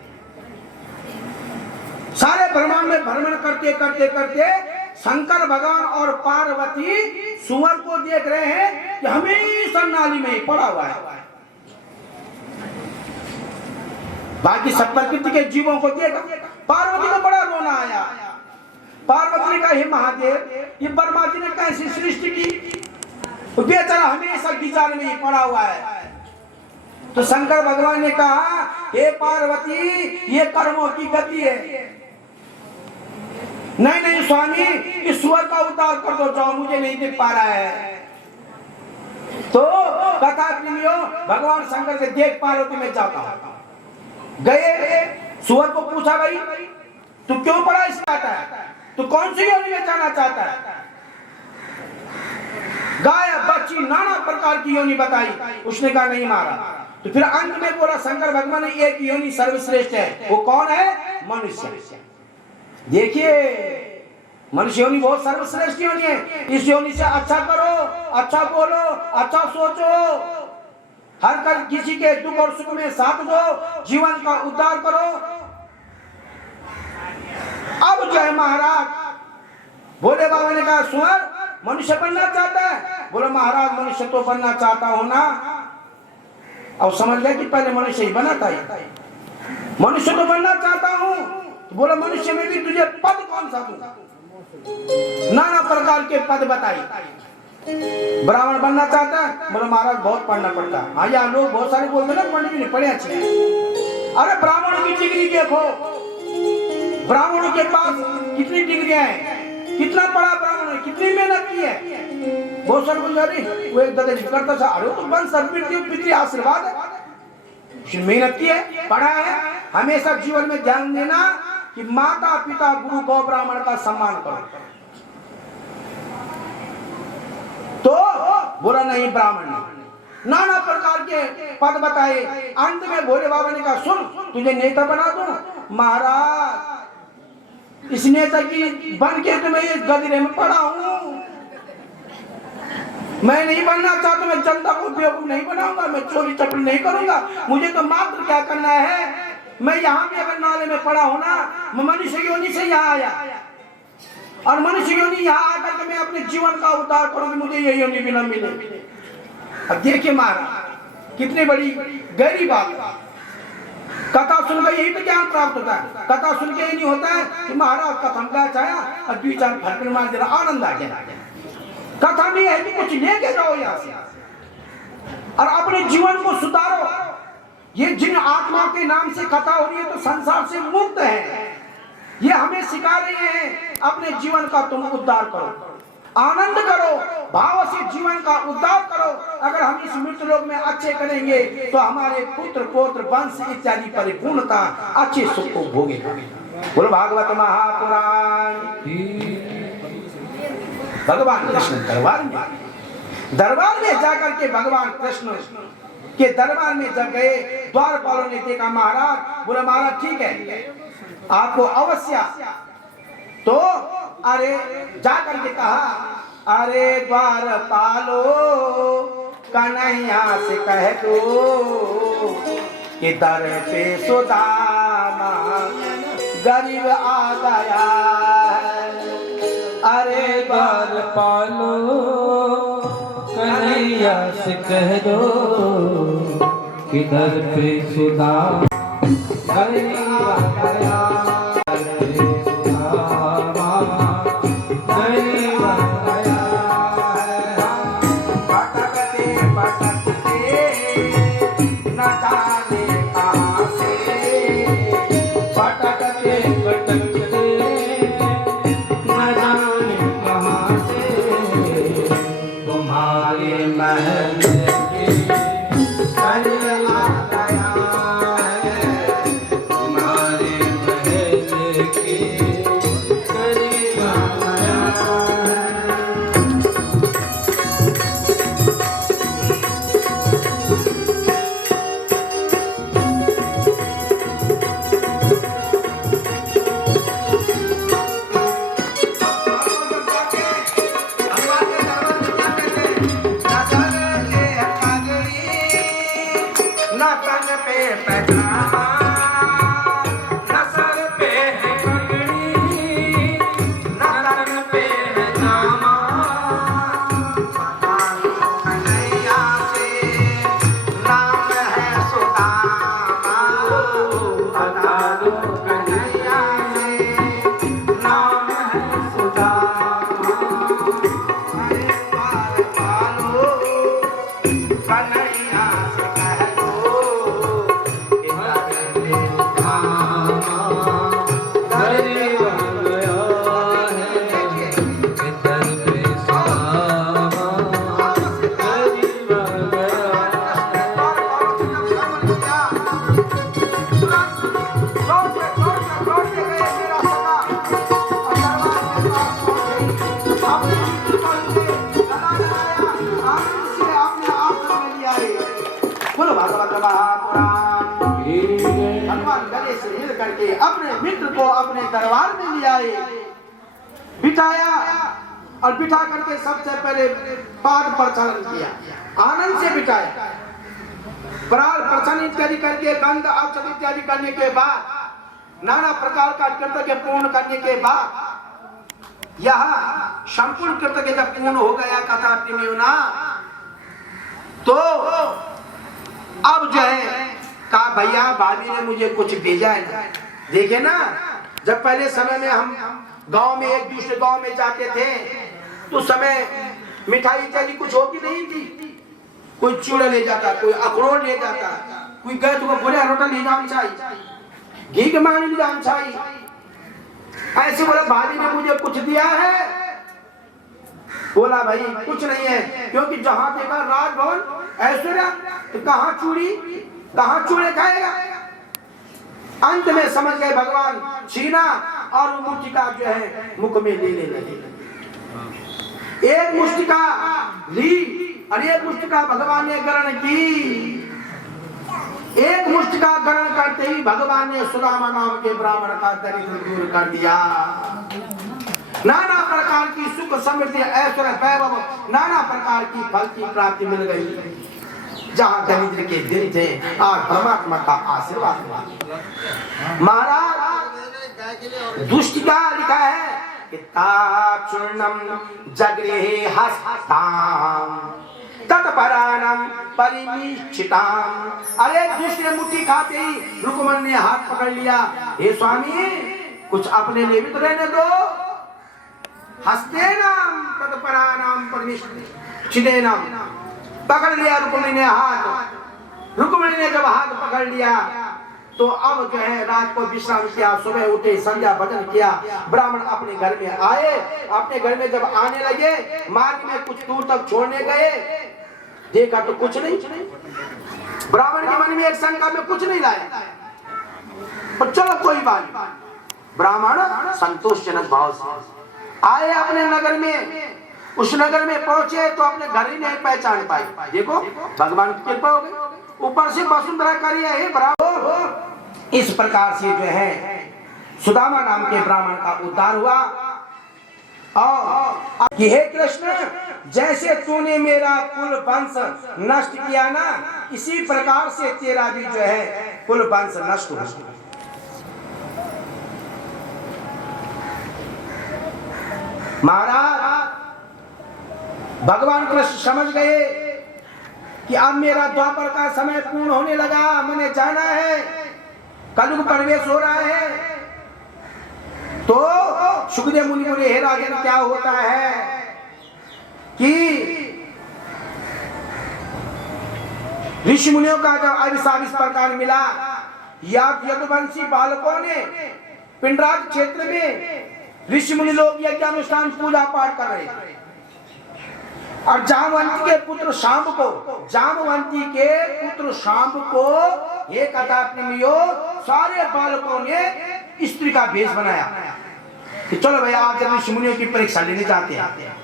सारे ब्रह्मांड में भ्रमण करते करते करते शंकर भगवान और पार्वती सुअर को देख रहे हैं कि हमेशा नाली में ही पड़ा हुआ है। बाकी सब प्रकृति के जीवों को देखा, पार्वती को बड़ा रोना आया। पार्वती ने कहा हे महादेव, ये ब्रह्मा जी ने कैसी सृष्टि की, बेचारा हमेशा गिजार में ही पड़ा हुआ है। तो शंकर भगवान ने कहा हे पार्वती, ये कर्मों की गति है। नहीं नहीं स्वामी, इस सुअर का उद्धार कर दो, जाओ मुझे नहीं देख पा रहा है। तो कथा प्रेमियों, भगवान शंकर से देख पार्वती में जाता हूं। गए, सुअर को पूछा भाई तू क्यों पड़ा इस चाहता है, तू कौन सी योनि में जाना चाहता है? गाय बच्ची नाना प्रकार की योनि बताई, उसने कहा नहीं मारा। तो फिर अंत में बोला शंकर भगवान ने एक योनि सर्वश्रेष्ठ है, वो कौन है? मनुष्य। देखिए मनुष्य योनि बहुत सर्वश्रेष्ठ योनि है। इस योनि से अच्छा करो, अच्छा बोलो, अच्छा सोचो, हर कल किसी के दुख और सुख में साथ दो, जीवन का उद्धार करो। अब जो है महाराज भोले बाबा ने कहा सुअर मनुष्य बनना चाहता है? बोले महाराज मनुष्य तो बनना चाहता हूं ना। अब समझ गया कि पहले मनुष्य ही बना था, मनुष्य तो बनना चाहता हूं। तो बोला मनुष्य में भी तुझे पद कौन सा दूं? नाना प्रकार के पद बताई। ब्राह्मण बनना चाहता है? बोला महाराज बहुत पढ़ना पड़ता है। हाँ यार लोग बहुत सारे बोलते ना पढ़ने भी नहीं पढ़े अच्छे। अरे ब्राह्मणों की डिग्री देखो, ब्राह्मणों के पास कितनी डिग्रियां हैं, कितना पढ़ा ब्राह्मण है, कितनी मेहनत की है। बहुत सारे बोल वो एक दादा करता था, अरे तो बन पितृ आशीर्वाद है, मेहनत की है, पढ़ा है। हमेशा जीवन में ध्यान देना कि माता पिता गुरु गौ ब्राह्मण का सम्मान करो। तो बोला नहीं ब्राह्मण ने नाना प्रकार के पद बताए। अंत में भोले बाबा ने कहा सुन तुझे नेता बना दूं। महाराज इस नेता की बन के तो मैं इस गदरे में पड़ा हूं, मैं नहीं बनना चाहता, मैं जनता को बेवकूफ नहीं बनाऊंगा, मैं चोरी चपड़ी नहीं करूंगा। मुझे तो मात्र क्या करना है, मैं यहाँ भी अगर नाले में पड़ा हूं ना, मैं मनुष्य योनि से यहाँ आया और मनुष्य योनि यहाँ आकर के मैं अपने जीवन का उद्धार करूंगी, मुझे ये योनि भी न मिले। अब देखिए महाराज कितनी बड़ी गहरी बात। कथा सुनकर यही तो ज्ञान प्राप्त होता है। कथा सुन के ही नहीं होता है कि महाराज कथा क्या चाया और 2-4 फटके मार देना, आनंद आ गया। कथा नहीं है कि कुछ लेके जाओ यहाँ से और अपने जीवन को सुधारो। ये जिन आत्मा के नाम से कथा हो रही है तो संसार से मुक्त है। ये हमें सिखा रहे हैं अपने जीवन का तुम उद्धार करो, आनंद करो, भाव से जीवन का उद्धार करो। अगर हम इस मृत्यु लोक में अच्छे करेंगे तो हमारे पुत्र पौत्र वंश इत्यादि परिपूर्णता अच्छे सुख को भोगेगा। बोलो भागवत महापुराण। भगवान कृष्ण दरबार में जाकर के भगवान कृष्ण के दरबार में जब गए, द्वारपालों ने देखा महाराज, बोला महाराज ठीक है आपको अवश्य। तो अरे जाकर के कहा अरे द्वारपालो कन्हैया से कह दो कि दर पे सुदामा गरीब आ गया है। अरे द्वार पालो कन्हैया से कह दो कि दर पे सुधा गरीब आ गया। करके अपने मित्र को अपने दरबार में ले आए, बिठाया और बिठा करके सबसे पहले पाद प्रचलन किया, आनंद से बिठाया। प्राण प्रचलन इत्यादि करके गंध अक्षत इत्यादि करने के बाद नाना प्रकार का कर्तव्य पूर्ण करने के बाद यह संपूर्ण कर्तव्य जब पूर्ण हो गया कथा ना, तो अब जो है कहा भैया भाभी ने मुझे कुछ भेजा है ना। देखे ना, जब पहले समय में हम गांव में एक दूसरे गांव में जाते थे तो समय मिठाई इत्यादि कुछ होती नहीं थी। कोई चूड़ा ले जाता, कोई अखरोट ले जाता, कोई गए तो बोले रोटा ले जाना चाहिए, घी के मांग ले जाना चाहिए। ऐसे बोला भाभी ने मुझे कुछ दिया है। बोला भाई कुछ नहीं है, क्योंकि जहां देखा राजभवन ऐश्वर्या, तो कहाँ चूड़ी कहाँ चूड़े खाएगा। अंत में समझ गए भगवान छीना और मुष्टिका जो है मुख में लेने लगे। एक मुष्टिका ली और एक मुष्टिका भगवान ने ग्रहण की। एक मुष्टिका ग्रहण करते ही भगवान ने सुदामा नाम के ब्राह्मण का दरिद्र दूर कर दिया। नाना प्रकार की सुख समृद्धि ऐश्वर्य वैभव नाना प्रकार की फल की प्राप्ति मिल गई। जहां दरिद्र के दिन थे आज परमात्मा का आशीर्वाद हुआ। महाराज दुष्टिका लिखा है कि ताचूर्णम जगृहे हस्ताम तत्पराणम परिमीक्षिताम। अरे दूसरे मुट्ठी खाते ही रुक्मन ने हाथ पकड़ लिया, हे स्वामी कुछ अपने लिए भी तो रहने दो। हस्ते नाम तत्पराणम परिमीक्षितेनाम, पकड़ लिया रुक्मिणी ने हाथ। रुक्मिणी ने जब हाथ पकड़ लिया तो अब जो है रात को विश्राम किया, सुबह उठे, संध्या भजन किया। ब्राह्मण अपने घर में आए। अपने घर में जब आने लगे, मार्ग में कुछ दूर तक छोड़ने गए, देखा तो कुछ नहीं। ब्राह्मण के मन में एक शंका में कुछ नहीं लाया, पर चलो कोई बात नहीं। ब्राह्मण संतोषजनक भाव से आए अपने नगर में। उस नगर में पहुंचे तो अपने घर ही नहीं पहचान पाए। देखो भगवान की कृपा हो गई, ऊपर से वसुंधरा करिए हे ब्राह्मण। इस प्रकार से जो है सुदामा नाम के ब्राह्मण का उद्धार हुआ। और हे कृष्ण जैसे तूने मेरा कुल वंश नष्ट किया ना, इसी प्रकार से तेरा भी जो है कुल वंश नष्ट हो। महाराज भगवान कृष्ण समझ गए कि अब मेरा द्वापर का समय पूर्ण होने लगा, मैंने जाना है, कलयुग प्रवेश हो रहा है। तो सुखदेव मुनि बोले, हे राजन, क्या होता है कि ऋषि मुनियों का जब अभिशाप इस प्रकार मिला, यदुवंशी बालकों ने पिंडराज क्षेत्र में ऋषि मुनि लोग यज्ञानुष्ठान पूजा पाठ कर रहे थे, और जामवंती के पुत्र शांब को ये कथा सारे बालकों ने स्त्री का भेष बनाया कि चलो भैया आप जब ऋषि मुनियों की परीक्षा लेने जाते हैं।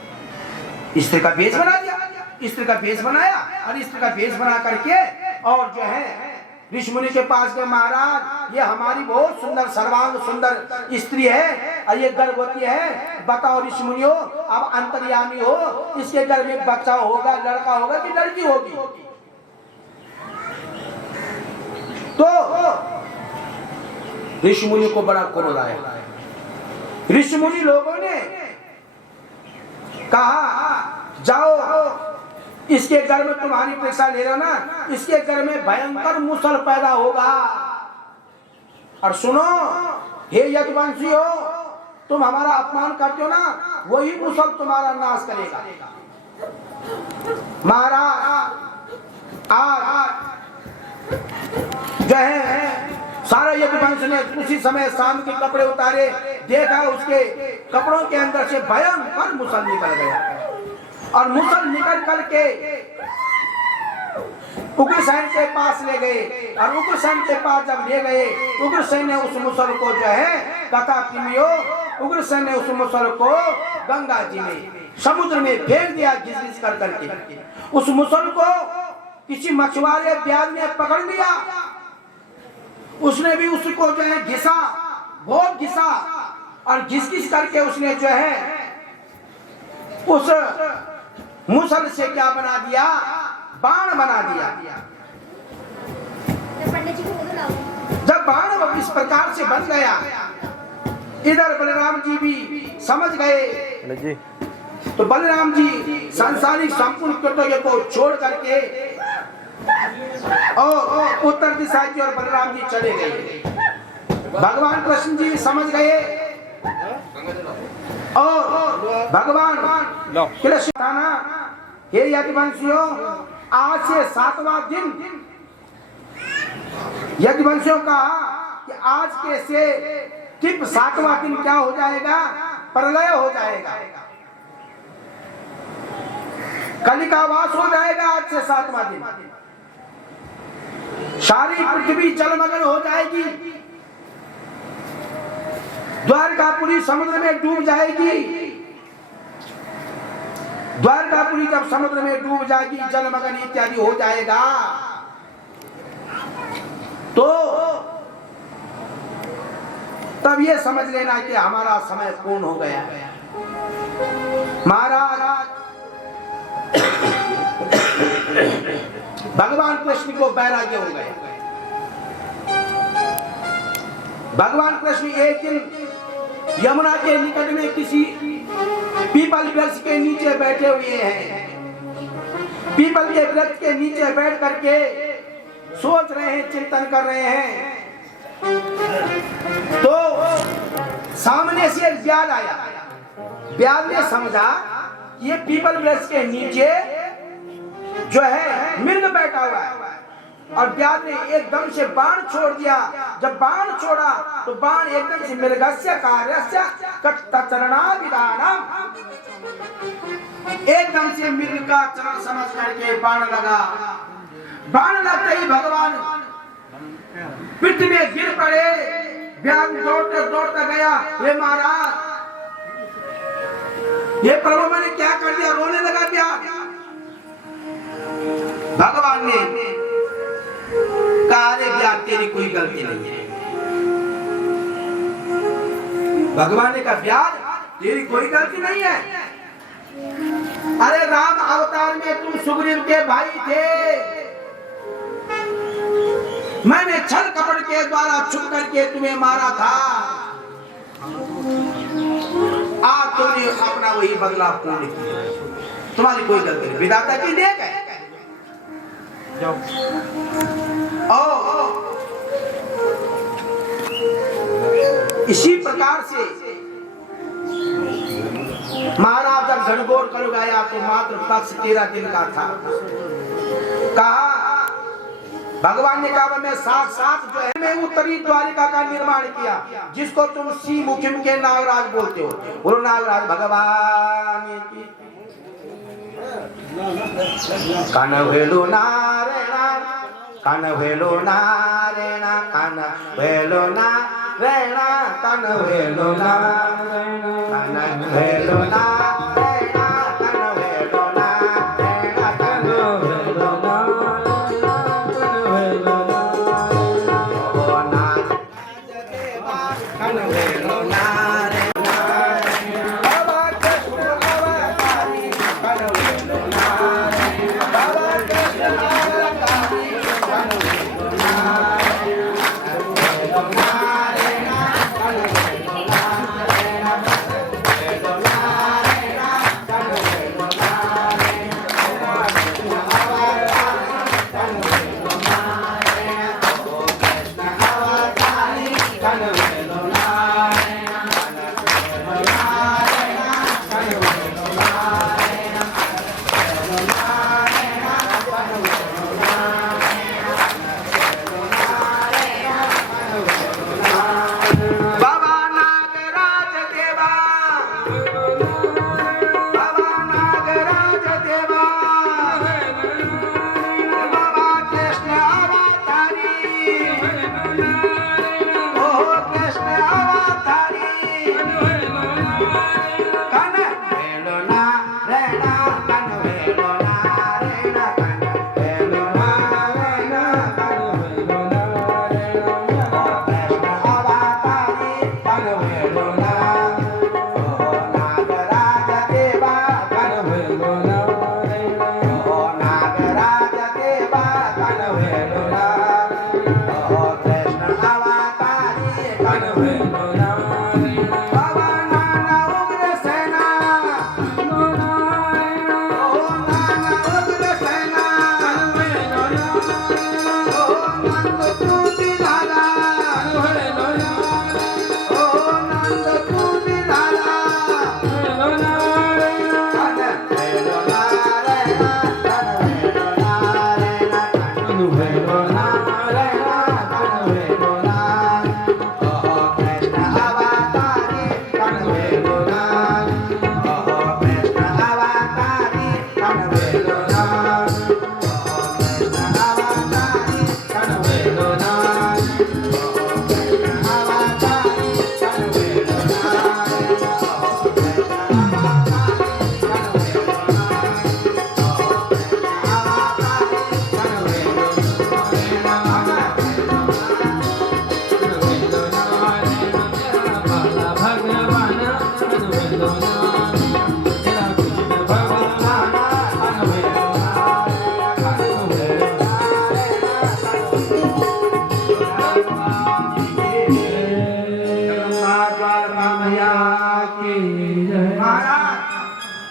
स्त्री का भेष बना दिया, स्त्री का भेष बनाया, और स्त्री का भेष बना करके और जो है ऋषि मुनि के पास गए, महाराज ये हमारी बहुत सुंदर सर्वांग सुंदर स्त्री है और ये गर्भवती है, बताओ ऋषि मुनियों, अब अंतर्यामी हो, इसके गर्भ में बच्चा होगा, लड़का होगा कि लड़की होगी? तो ऋषि मुनि को बड़ा क्रोध आया। ऋषि मुनि लोगों ने कहा, जाओ इसके घर में तुम्हारी परीक्षा ले रहा ना, इसके घर में भयंकर मुसल पैदा होगा, और सुनो हे यदुवंशी हो, तुम हमारा अपमान करते हो ना, वही मुसल तुम्हारा नाश करेगा। महाराज आज जो है सारा यदुवंश ने उसी समय शाम के कपड़े उतारे, देखा उसके कपड़ों के अंदर से भयंकर मुसल निकल गया, और मुसल निकल करके उग्रसेन के पास ले गए, और उग्रसेन के पास जब ले गए, उग्रसेन ने उस मुसल को जो है कथा पिमियो, उग्रसेन ने उस मुसल को गंगा जी में समुद्र में फेंक दिया घिस कर करके। उस मुसल को किसी मछुआरे ब्याज ने पकड़ लिया, उसने भी उसको जो है घिसा, बहुत घिसा, और घिस करके उसने जो है उस मुसल से क्या बना दिया, बाण बना दिया। जब बाण इस प्रकार से बन गया, इधर बलराम जी भी समझ गए, तो बलराम जी सांसारिक संपूर्ण कर्तव्य को छोड़ करके और उत्तर दिशा की ओर बलराम जी चले गए। भगवान कृष्ण जी समझ गए, और भगवान कृष्ण थाना, हे यदुवंशियों, आज से 7वां दिन, यदुवंशियों का कि आज के से ठीक 7वां दिन क्या हो जाएगा, प्रलय हो जाएगा, कलिकावास हो जाएगा। आज से 7वां दिन सारी पृथ्वी जलमग्न हो जाएगी, द्वारकापुरी समुद्र में डूब जाएगी। द्वारकापुरी जब समुद्र में डूब जाएगी, जलमग्न इत्यादि हो जाएगा, तो तब ये समझ लेना कि हमारा समय पूर्ण हो गया। महाराज भगवान कृष्ण को वैराग्य हो गया। भगवान कृष्ण एक दिन यमुना के निकट में किसी पीपल वृक्ष के नीचे बैठे हुए हैं। पीपल के वृक्ष के नीचे बैठ करके सोच रहे हैं, चिंतन कर रहे हैं, तो सामने से एक ब्याज आया। ब्याज ने समझा ये पीपल वृक्ष के नीचे जो है मृग बैठा हुआ है, और ब्याज ने एकदम से बाण छोड़ दिया। जब बाण छोड़ा तो बाण एकदम से मृगस्य कार्यस्य कटचरणाभिधानम, एकदम से मृग का चरण समझ करके बाण लगा। बाण लगते ही भगवान पृथ्वी में गिर पड़े। ब्याज दौड़ते दौड़ता गया, हे महाराज, ये प्रभु मैंने क्या कर दिया, रोने लगा ब्याज। भगवान ने कहा, ब्याज तेरी कोई गलती नहीं है। भगवान ने कहा, ब्याज तेरी कोई गलती नहीं है, अरे राम अवतार में तुम सुग्रीव के भाई थे, मैंने छल कपट के द्वारा छुप करके तुम्हें मारा था, आज तुमने अपना वही बदला पूर्ण किया, तुम्हारी कोई गलती नहीं, विधाता की नेक है। इसी प्रकार से महाराज जब घनघोर कलयुग आया तो मात्र पक्ष 13 दिन का था। कहा भगवान ने कहा मैं साथ जो है मैं उत्तरी द्वारिका का निर्माण किया, जिसको तुम सी मुखिम के नागराज बोलते हो। बोलो नागराज भगवान की कनवेलो नारायणा कनवेलो नारायणा कनवेलो नारायणा कनवेलो नारायणा कनवेलो नारायणा कनवेलो नारायणा कनवेलो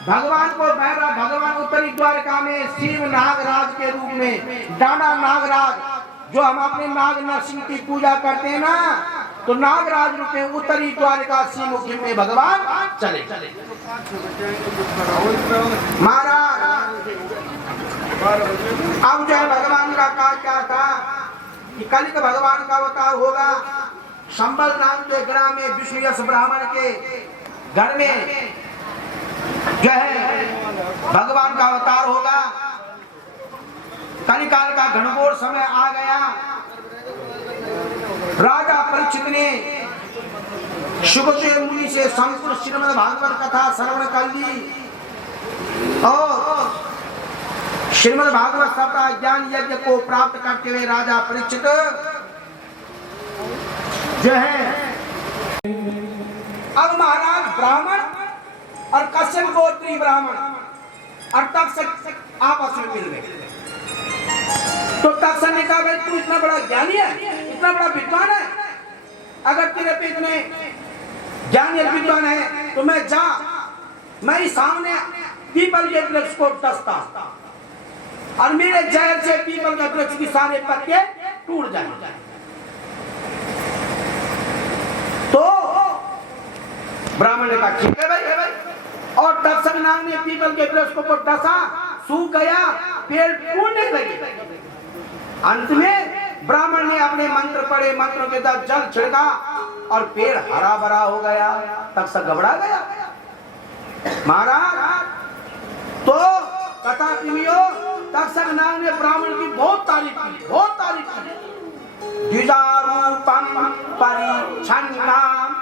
भगवान उत्तरी द्वारका में शिव नागराज के रूप में डांडा नागराज जो हम अपने नाग नरसिंह की पूजा करते हैं ना, तो नागराज रूप में उत्तरी द्वारका शिव मुखी में भगवान चले। महाराज अब जो है भगवान का क्या था कि कल का भगवान का अवतार होगा। संबल नाम के ग्राम में विष्णु यश ब्राह्मण के घर में जो है भगवान का अवतार होगा। कलिकाल का घनघोर समय आ गया। राजा परीक्षित ने शुकदेव मुनि से संपूर्ण श्रीमद् भागवत कथा श्रवण कर ली और श्रीमद् भागवत सप्ताह ज्ञान यज्ञ को प्राप्त करते हुए राजा परीक्षित जो है अब महाराज ब्राह्मण और कश्यप गोत्री ब्राह्मण और तक्षक आपस में मिल गए। तो तक्षक ने कहा भाई तू इतना बड़ा ज्ञानी है, इतना बड़ा विद्वान है, अगर तेरे पे इतने ज्ञानी और विद्वान है तो मैं ही सामने पीपल के वृक्ष को डसता और मेरे जहर से पीपल का वृक्ष की सारे पत्ते टूट जाए। तो ब्राह्मण ने कहा ठीक है भाई, और तक्षक नाग ने पीपल के वृक्ष को डसा, सूख गया, पेड़ टूटने लगे। अंत में ब्राह्मण ने अपने मंत्र पढ़े, मंत्रों के साथ जल छिड़का और पेड़ हरा भरा हो गया। तक्षक घबरा गया। महाराज तो कथा प्रेमियों, तक्षक नाग ने ब्राह्मण की बहुत तारीफ की, बहुत तारीफ की। द्विजारूपम परिच्छन्नाम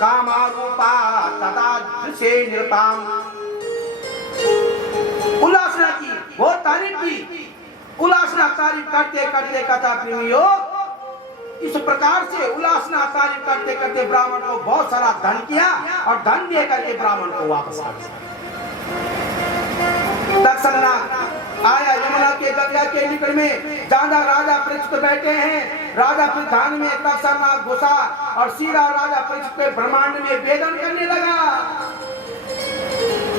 कामारूपा तथा दृशे नृपाम, उल्लासना की, बहुत तारीफ की। उल्लासना तारीफ करते करते कथा प्रेमियों, इस प्रकार से उल्लासना तारीफ करते करते ब्राह्मण को बहुत सारा धन किया और धन दे करके ब्राह्मण को वापस कर दिया। तक्षक नाग आया यमुना के गंगा के निकट में, ज्यादा राजा परीक्षित बैठे हैं। राजा ध्यान में तक्षक नाग घुसा और सीधा राजा परीक्षित के ब्रह्मांड में वेदन करने लगा।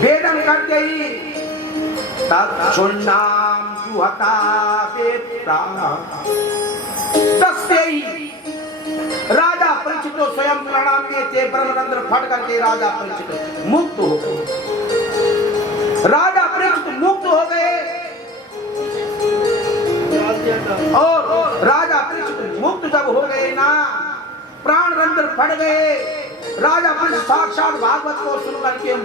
वेदन करते ही तत्सुन्नाम जुहता वेत्रा, दसते ही राजा परीक्षित तो स्वयं प्रणाम में थे, ब्रह्मरंध्र फट करके राजा परीक्षित मुक्त हो गए। राजा परीक्षित मुक्त हो गए और राजा परीक्षित मुक्त जब हो गए ना, प्राण रंध्र फट गए। राजा परीक्षित साक्षात भागवत को सुन करके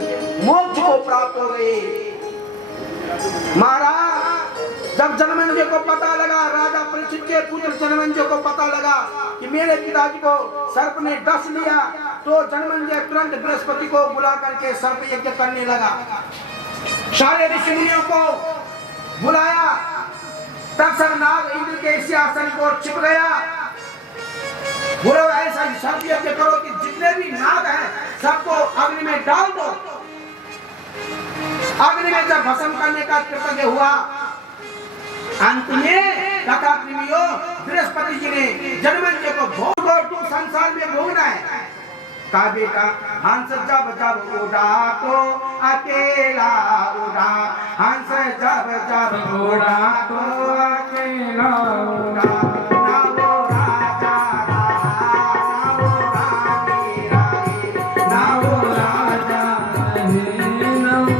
मोक्ष को प्राप्त हो गए। महाराज जब जनमेजय को पता लगा, राजा परीक्षित के पुत्र जनमेजय को पता लगा कि मेरे पिताजी को सर्प ने डस लिया, तो जनमेजय तुरंत बृहस्पति को बुला करके सर्प यज्ञ करने लगा। सारे ऋषि मुनियों को बुलाया। तक्षक नाग इंद्र के सिंहासन को छिप गया। बोलो ऐसा सर्प यज्ञ करो कि जितने भी नाग हैं सबको अग्नि में डाल दो। अग्नि में जब भस्म करने का कृतज्ञ हुआ, अंत में कथा प्रेमियों बृहस्पति जी ने जनमेजय को भोग और तू संसार में भोगना है। कहा बेटा हंस जब जब उड़ा तो अकेला उड़ा, हंस जब जब उड़ा तो अकेला उड़ा। ना वो राजा रहा, ना वो रानी रही, ना वो राजा रहे, ना वो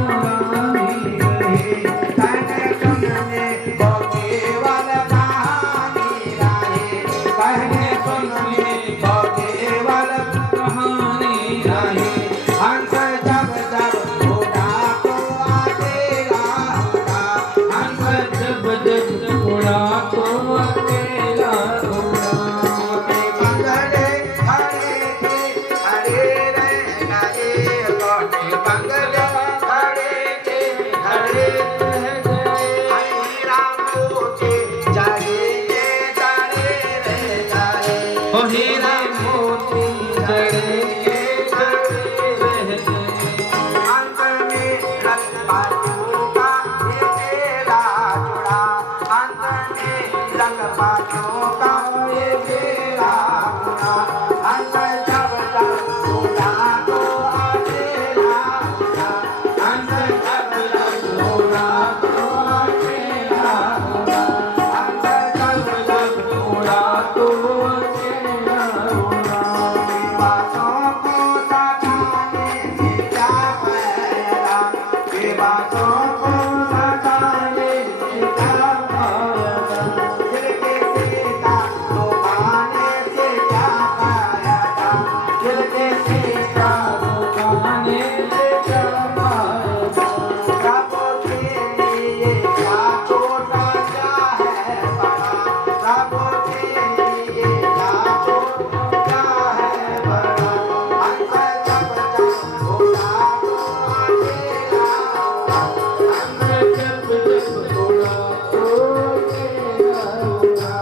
रानी रही। कहने सुनने को केवल कहानी रहे, कहने सुनने को केवल कहानी रहे। हंस जब जब उड़ा तो अकेला उड़ा, हंस जब जब उड़ा तो अकेला उड़ा। बंगले खड़े थे खड़े रह गए, कोटे बंगले खड़े थे खड़े रह गए। हरि राम मोती जड़े जड़े रह गए, ओ हीरा मोती जड़े जड़े रह गए। अंत में रंगपातों का ये मेला जुड़ा, अंत में रंगपातों का ये मेला जुड़ा। अंत जब जब उड़ा तो अकेला उड़ा, अंत जब जब उड़ा तो अकेला उड़ा, अंत जब जब उड़ा तो अकेला उड़ा। बेबासों को सजाने से क्या फायदा, बेबासों को सजाने से क्या फायदा। दिल के सीता लुभाने से क्या फायदा, दिल के सीता लुभाने से क्या फायदा। सबों के लिए क्या छोटा क्या है बड़ा, सबों के लिए क्या छोटा क्या है बड़ा। हंस जब जब उड़ा तो अकेला उड़ा, हंस जब जब उड़ा तो अकेला उड़ा।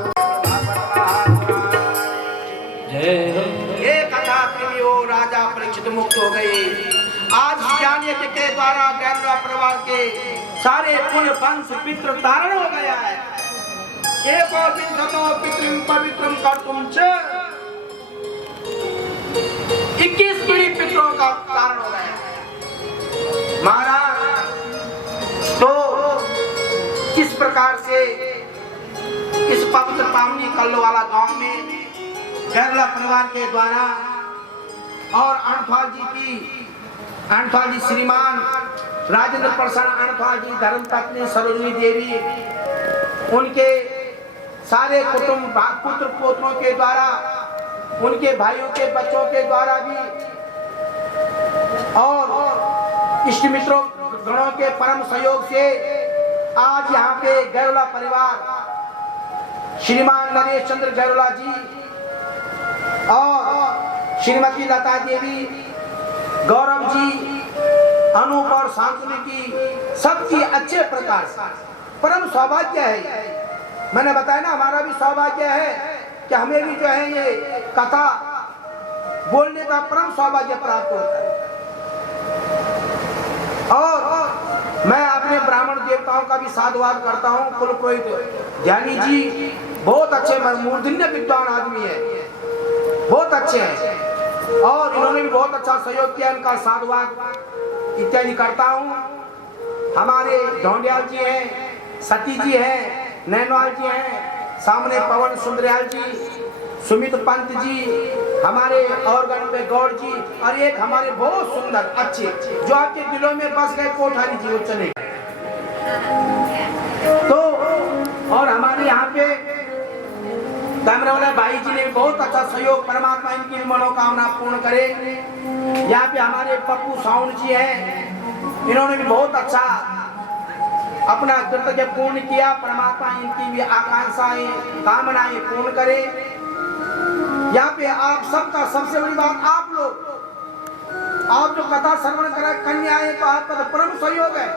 जय हो। ये कथा प्रेमियों राजा परीक्षित मुक्त हो गए। आज ज्ञान यज्ञ के द्वारा ज्ञान परिवार के सारे कुल वंश पितृ तारण हो गया है। एको विंशतो पितृम पवित्रम कर्तुम च 21 पीढ़ी पितरों का तारण हो गया है महाराज। तो इस प्रकार से इस पवित्र पावनी कल्लो वाला गांव में गैरला परिवार के द्वारा और अणथवाल जी श्रीमान राजेंद्र प्रसन्न अणथवाल जी, धर्म पत्नी सरोजनी देवी, उनके सारे कुटुंब पुत्र पोत्रों के द्वारा, उनके भाइयों के बच्चों के द्वारा भी और इष्ट मित्रों गणों के परम सहयोग से आज यहाँ पे गैरोला परिवार श्रीमान नरेश चंद्र गैरोला जी और श्रीमती लता देवी, गौरव जी, अनूप और शांतनु की सबकी अच्छे प्रकार से परम सौभाग्य है। मैंने बताया ना, हमारा भी सौभाग्य है कि हमें भी जो है ये कथा बोलने का परम सौभाग्य प्राप्त होता है। और मैं अपने ब्राह्मण देवताओं का भी साधुवाद करता हूँ। कुल पुरोहित ज्ञानी जी बहुत अच्छे मूर्धन्य विद्वान आदमी है, बहुत अच्छे हैं और इन्होंने भी बहुत अच्छा सहयोग किया। इनका साधुवाद इत्यादि करता हूँ। हमारे ढोंडियाल जी हैं, सती जी हैं, नैनवाल जी हैं, सामने पवन सुंदरयाल जी, सुमित पंत जी, हमारे और गण पे गौड़ जी, और एक हमारे बहुत सुंदर अच्छे जो आपके दिलों में बस गए कोठारी जी, वो चले गए। तो और हमारे यहाँ पे कैमरा वाले भाई जी ने बहुत अच्छा सहयोग, परमात्मा इनकी मनोकामना पूर्ण करे। यहाँ पे हमारे पप्पू साउंड जी हैं, इन्होंने भी बहुत अच्छा अपना कर्तव्य पूर्ण किया। परमात्मा इनकी भी आकांक्षाएं कामनाएं पूर्ण करे। यहाँ पे आप सबका सबसे बड़ी बात, आप जो कथा श्रवण करा कन्याएं तो आपका तो परम सहयोग है।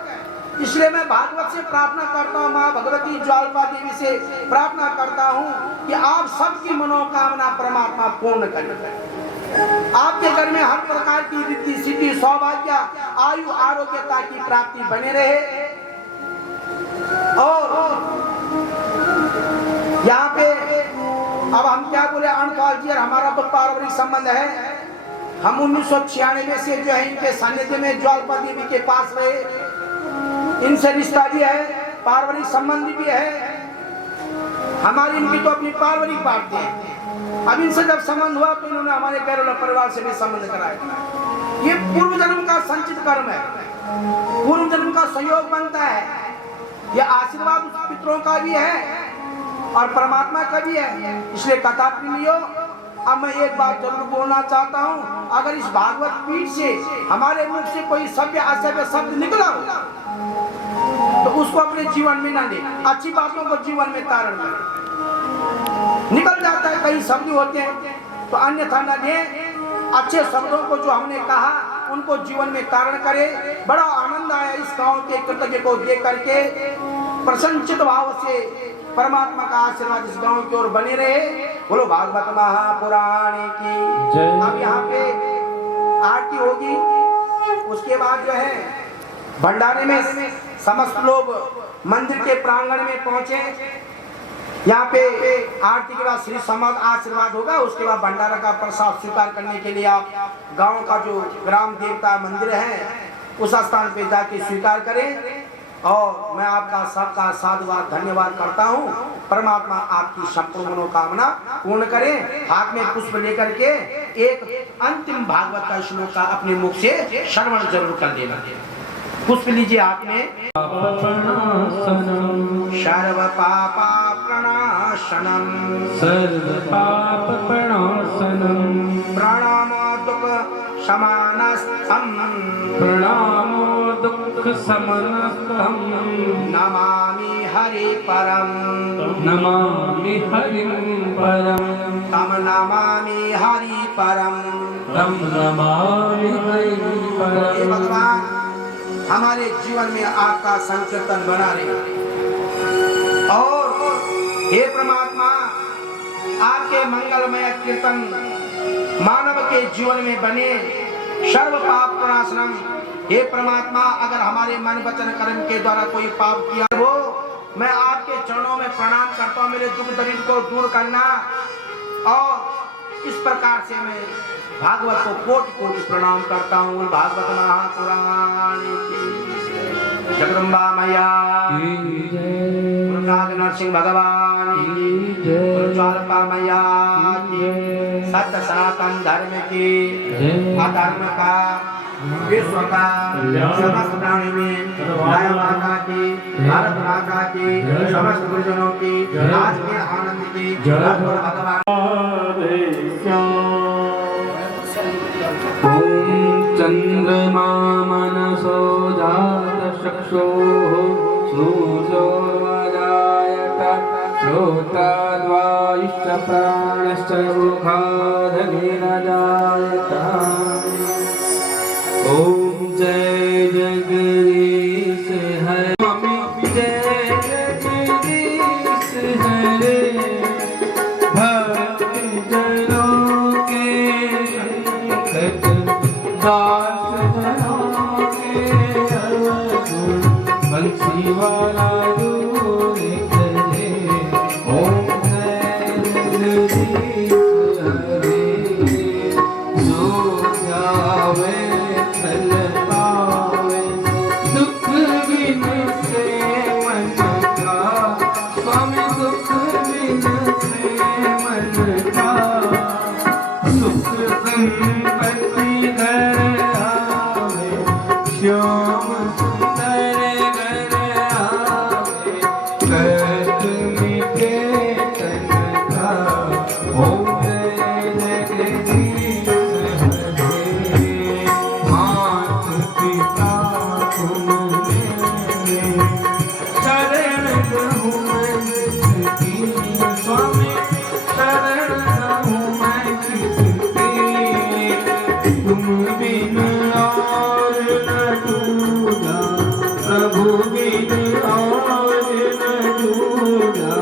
इसलिए मैं भागवत से प्रार्थना करता हूँ, माँ भगवती ज्वालपा देवी से प्रार्थना करता हूँ कि आप सबकी मनोकामना परमात्मा पूर्ण करें। आपके घर में हर प्रकार की रिद्धि सिद्धि सौभाग्य आयु आरोग्यता की प्राप्ति बने रहे। और यहाँ पे अब हम क्या बोले, अणथवाल जी और हमारा तो पारिवारिक संबंध है। हम 1996 से जो है इनके सानिध्य में ज्वालपा देवी के पास रहे। इनसे रिश्ता भी है, पारिवारिक संबंध भी है। हमारी इनकी तो अपनी पारिवारिक बातें हैं। अब इनसे जब संबंध हुआ तो इन्होंने हमारे गैरोला परिवार से भी संबंध कराया। ये पूर्व जन्म का संचित कर्म है, पूर्व जन्म का सहयोग बनता है। ये आशीर्वाद पितरों का भी है और परमात्मा का भी है। इसलिए कथा प्रेमियों, अब मैं एक बात जरूर बोलना चाहता हूँ, अगर इस भागवत पीठ से हमारे मुख से कोई सभ्य असभ्य शब्द निकला हो तो उसको अपने जीवन में ना ले, अच्छी बातों को जीवन में धारण करें। निकल जाता है कई शब्द होते हैं तो अन्यथा न ले, अच्छे शब्दों को जो हमने कहा उनको जीवन में धारण करे। बड़ा आनंद आया इस गांव के कृतज्ञ को देख करके। प्रसन्नचित भाव से परमात्मा का आशीर्वाद इस गांव की ओर बने रहे। बोलो भागवत महापुराण की। अब यहाँ पे आरती होगी, उसके बाद जो है भंडारे में समस्त लोग मंदिर के प्रांगण में पहुंचे। यहाँ पे आरती के बाद श्री समाज आशीर्वाद होगा, उसके बाद भंडारा का प्रसाद स्वीकार करने के लिए आप गांव का जो ग्राम देवता मंदिर है उस स्थान पे जाके स्वीकार करें। और मैं आपका सबका साधुवाद धन्यवाद करता हूँ। परमात्मा आपकी संपूर्ण मनोकामना पूर्ण करे। हाथ में पुष्प लेकर के एक अंतिम भागवत का श्लोक का अपने मुख से श्रवण जरूर कर देना। पुष्प लीजिए हाथ में। सर्व पापा प्रणाशनम, सर्व पाप प्रणाशनम, प्रणामो दुख समानस्तम, प्रणामो दुख समनस्तम, नमामि हरि परम, नमामि हरिं परम, तम नमामि हरि परम, तम नमामि हरिं परम। हे भगवान, हमारे जीवन में आपका संकीर्तन बना रहे और हे परमात्मा, आपके मंगलमय कीर्तन मानव के जीवन में बने। सर्व पाप प्रणाशनम, हे परमात्मा, अगर हमारे मन वचन कर्म के द्वारा कोई पाप किया हो, मैं आपके चरणों में प्रणाम करता हूँ, मेरे दुख दर्द को दूर करना। और इस प्रकार से मैं भागवत को कोटि कोटि प्रणाम करता हूँ। भागवत महापुराण की जगदम्बा मैया की जय, गुरुनाथ नरसिंह भगवान की जय, गुरुज्वालपा मैया की जय, सत्य सनातन धर्म की जय, अधर्म का विश्व का समस्त प्राणी में गाय माता की, भारत माता की, समस्त गुरुजनों की, आज के आनंद की भगवान। ओम चंद्रमा मनसो जात चक्षुः सूर्यो वजायत श्रोत्रद्वाश्च प्राणश्च मुखादग्निर्जायत। ओम जय जगदीश हरे, जय जगदीश हरे, भक्त जनों के दास जनों के अवगुण बंसी वाला दूर करे। ओम जय जगदीश हरे, जो जावे फल पावे, दुख बिन से मन का, स्वामी दुख बिन से मन का, सुख संपत्ति घर आवे, श्याम सुंदर घर आवे, कष्ट मिटे तन का। ओम जय जगदीश हरे, मात पिता तुम मेरे, शरण हूँ मैं किसकी, स्वामी शरण हूँ मैं किसकी, तुम बिन और न दूजा, प्रभु बिन और न दूजा,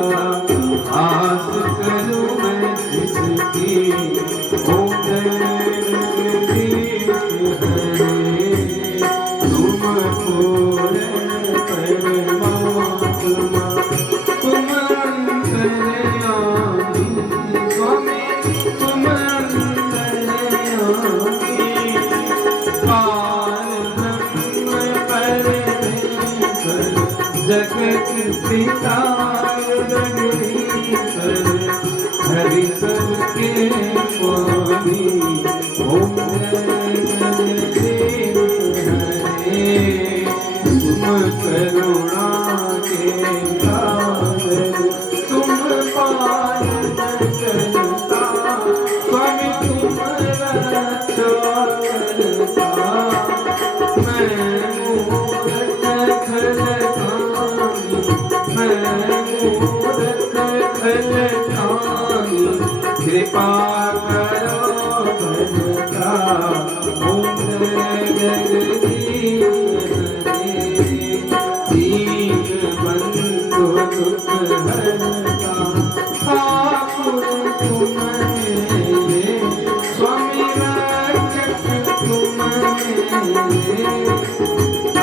आस करूं मैं किसकी। ओम जय जगदीश हरे, तुम पूर्ण परमात्मा, तुम अंतर्यामी, स्वामी तुम अंतर्यामी, पार ब्रह्म परमेश्वर, जगत पिता जगदीश्वर, हरि सबके स्वामी। ओम जय जगदीश हरे, तुम करुणा के सागर, तुम पालन करता, स्वामी तुम रक्षा करता। मैं मूरख खलकानी, मैं मूरख खलकानी, कृपा करो भगता। ओम जय जगदीश हरे, दीन बंधु दुख हरता, ठाकुर तुम मेरे, स्वामी रक्षक तुम मेरे,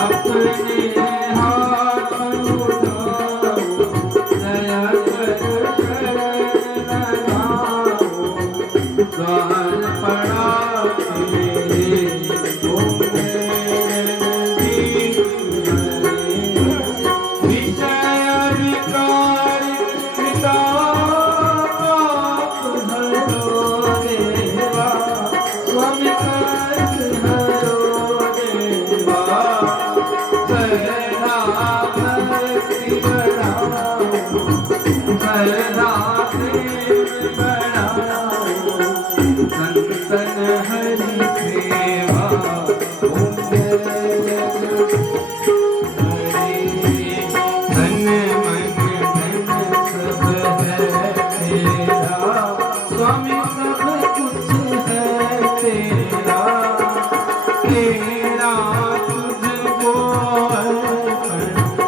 अपने हाथ उठाओ, दया कर शरण लगाओ, द्वार पड़ा तेरे। ओम जय जगदीश हरे, विषय अधिकारी पिता पाप हरो देवा, स्वामी कष्ट हरो देवा, सदा भक्ति बढ़ाओ, सदा प्रेम बढ़ाओ, संतन हरि सेवा। ओम जय जगदीश हरे, धन मन धन सब है तेरा, स्वामी सब कुछ है तेरा, तेरा तुझको अर्पण,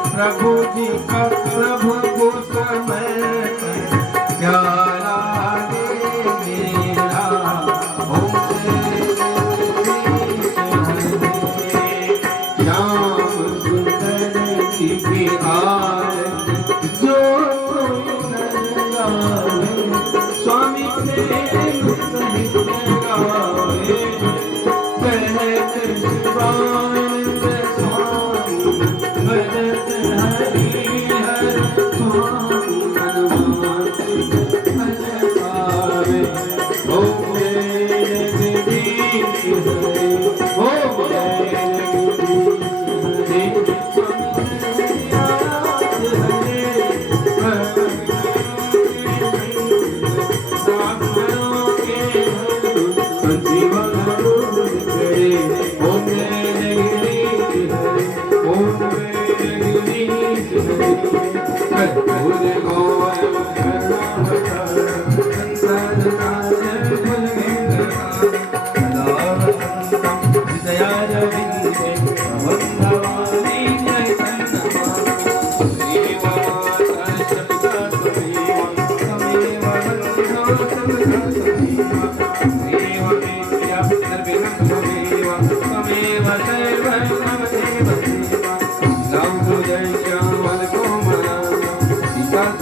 प्रभु जी का प्रभु को समर्पण, प्यारा दे मेरा। ओम जय जगदीश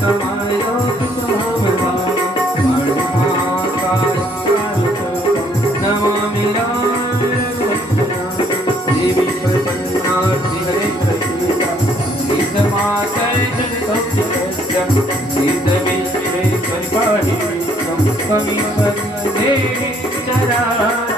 समायो नमामि देवी प्रसन्नार्थि हरे कृष्ण सिद्धमातै सिद्धविश्वेश्वरि पाहि त्वं देवी चरा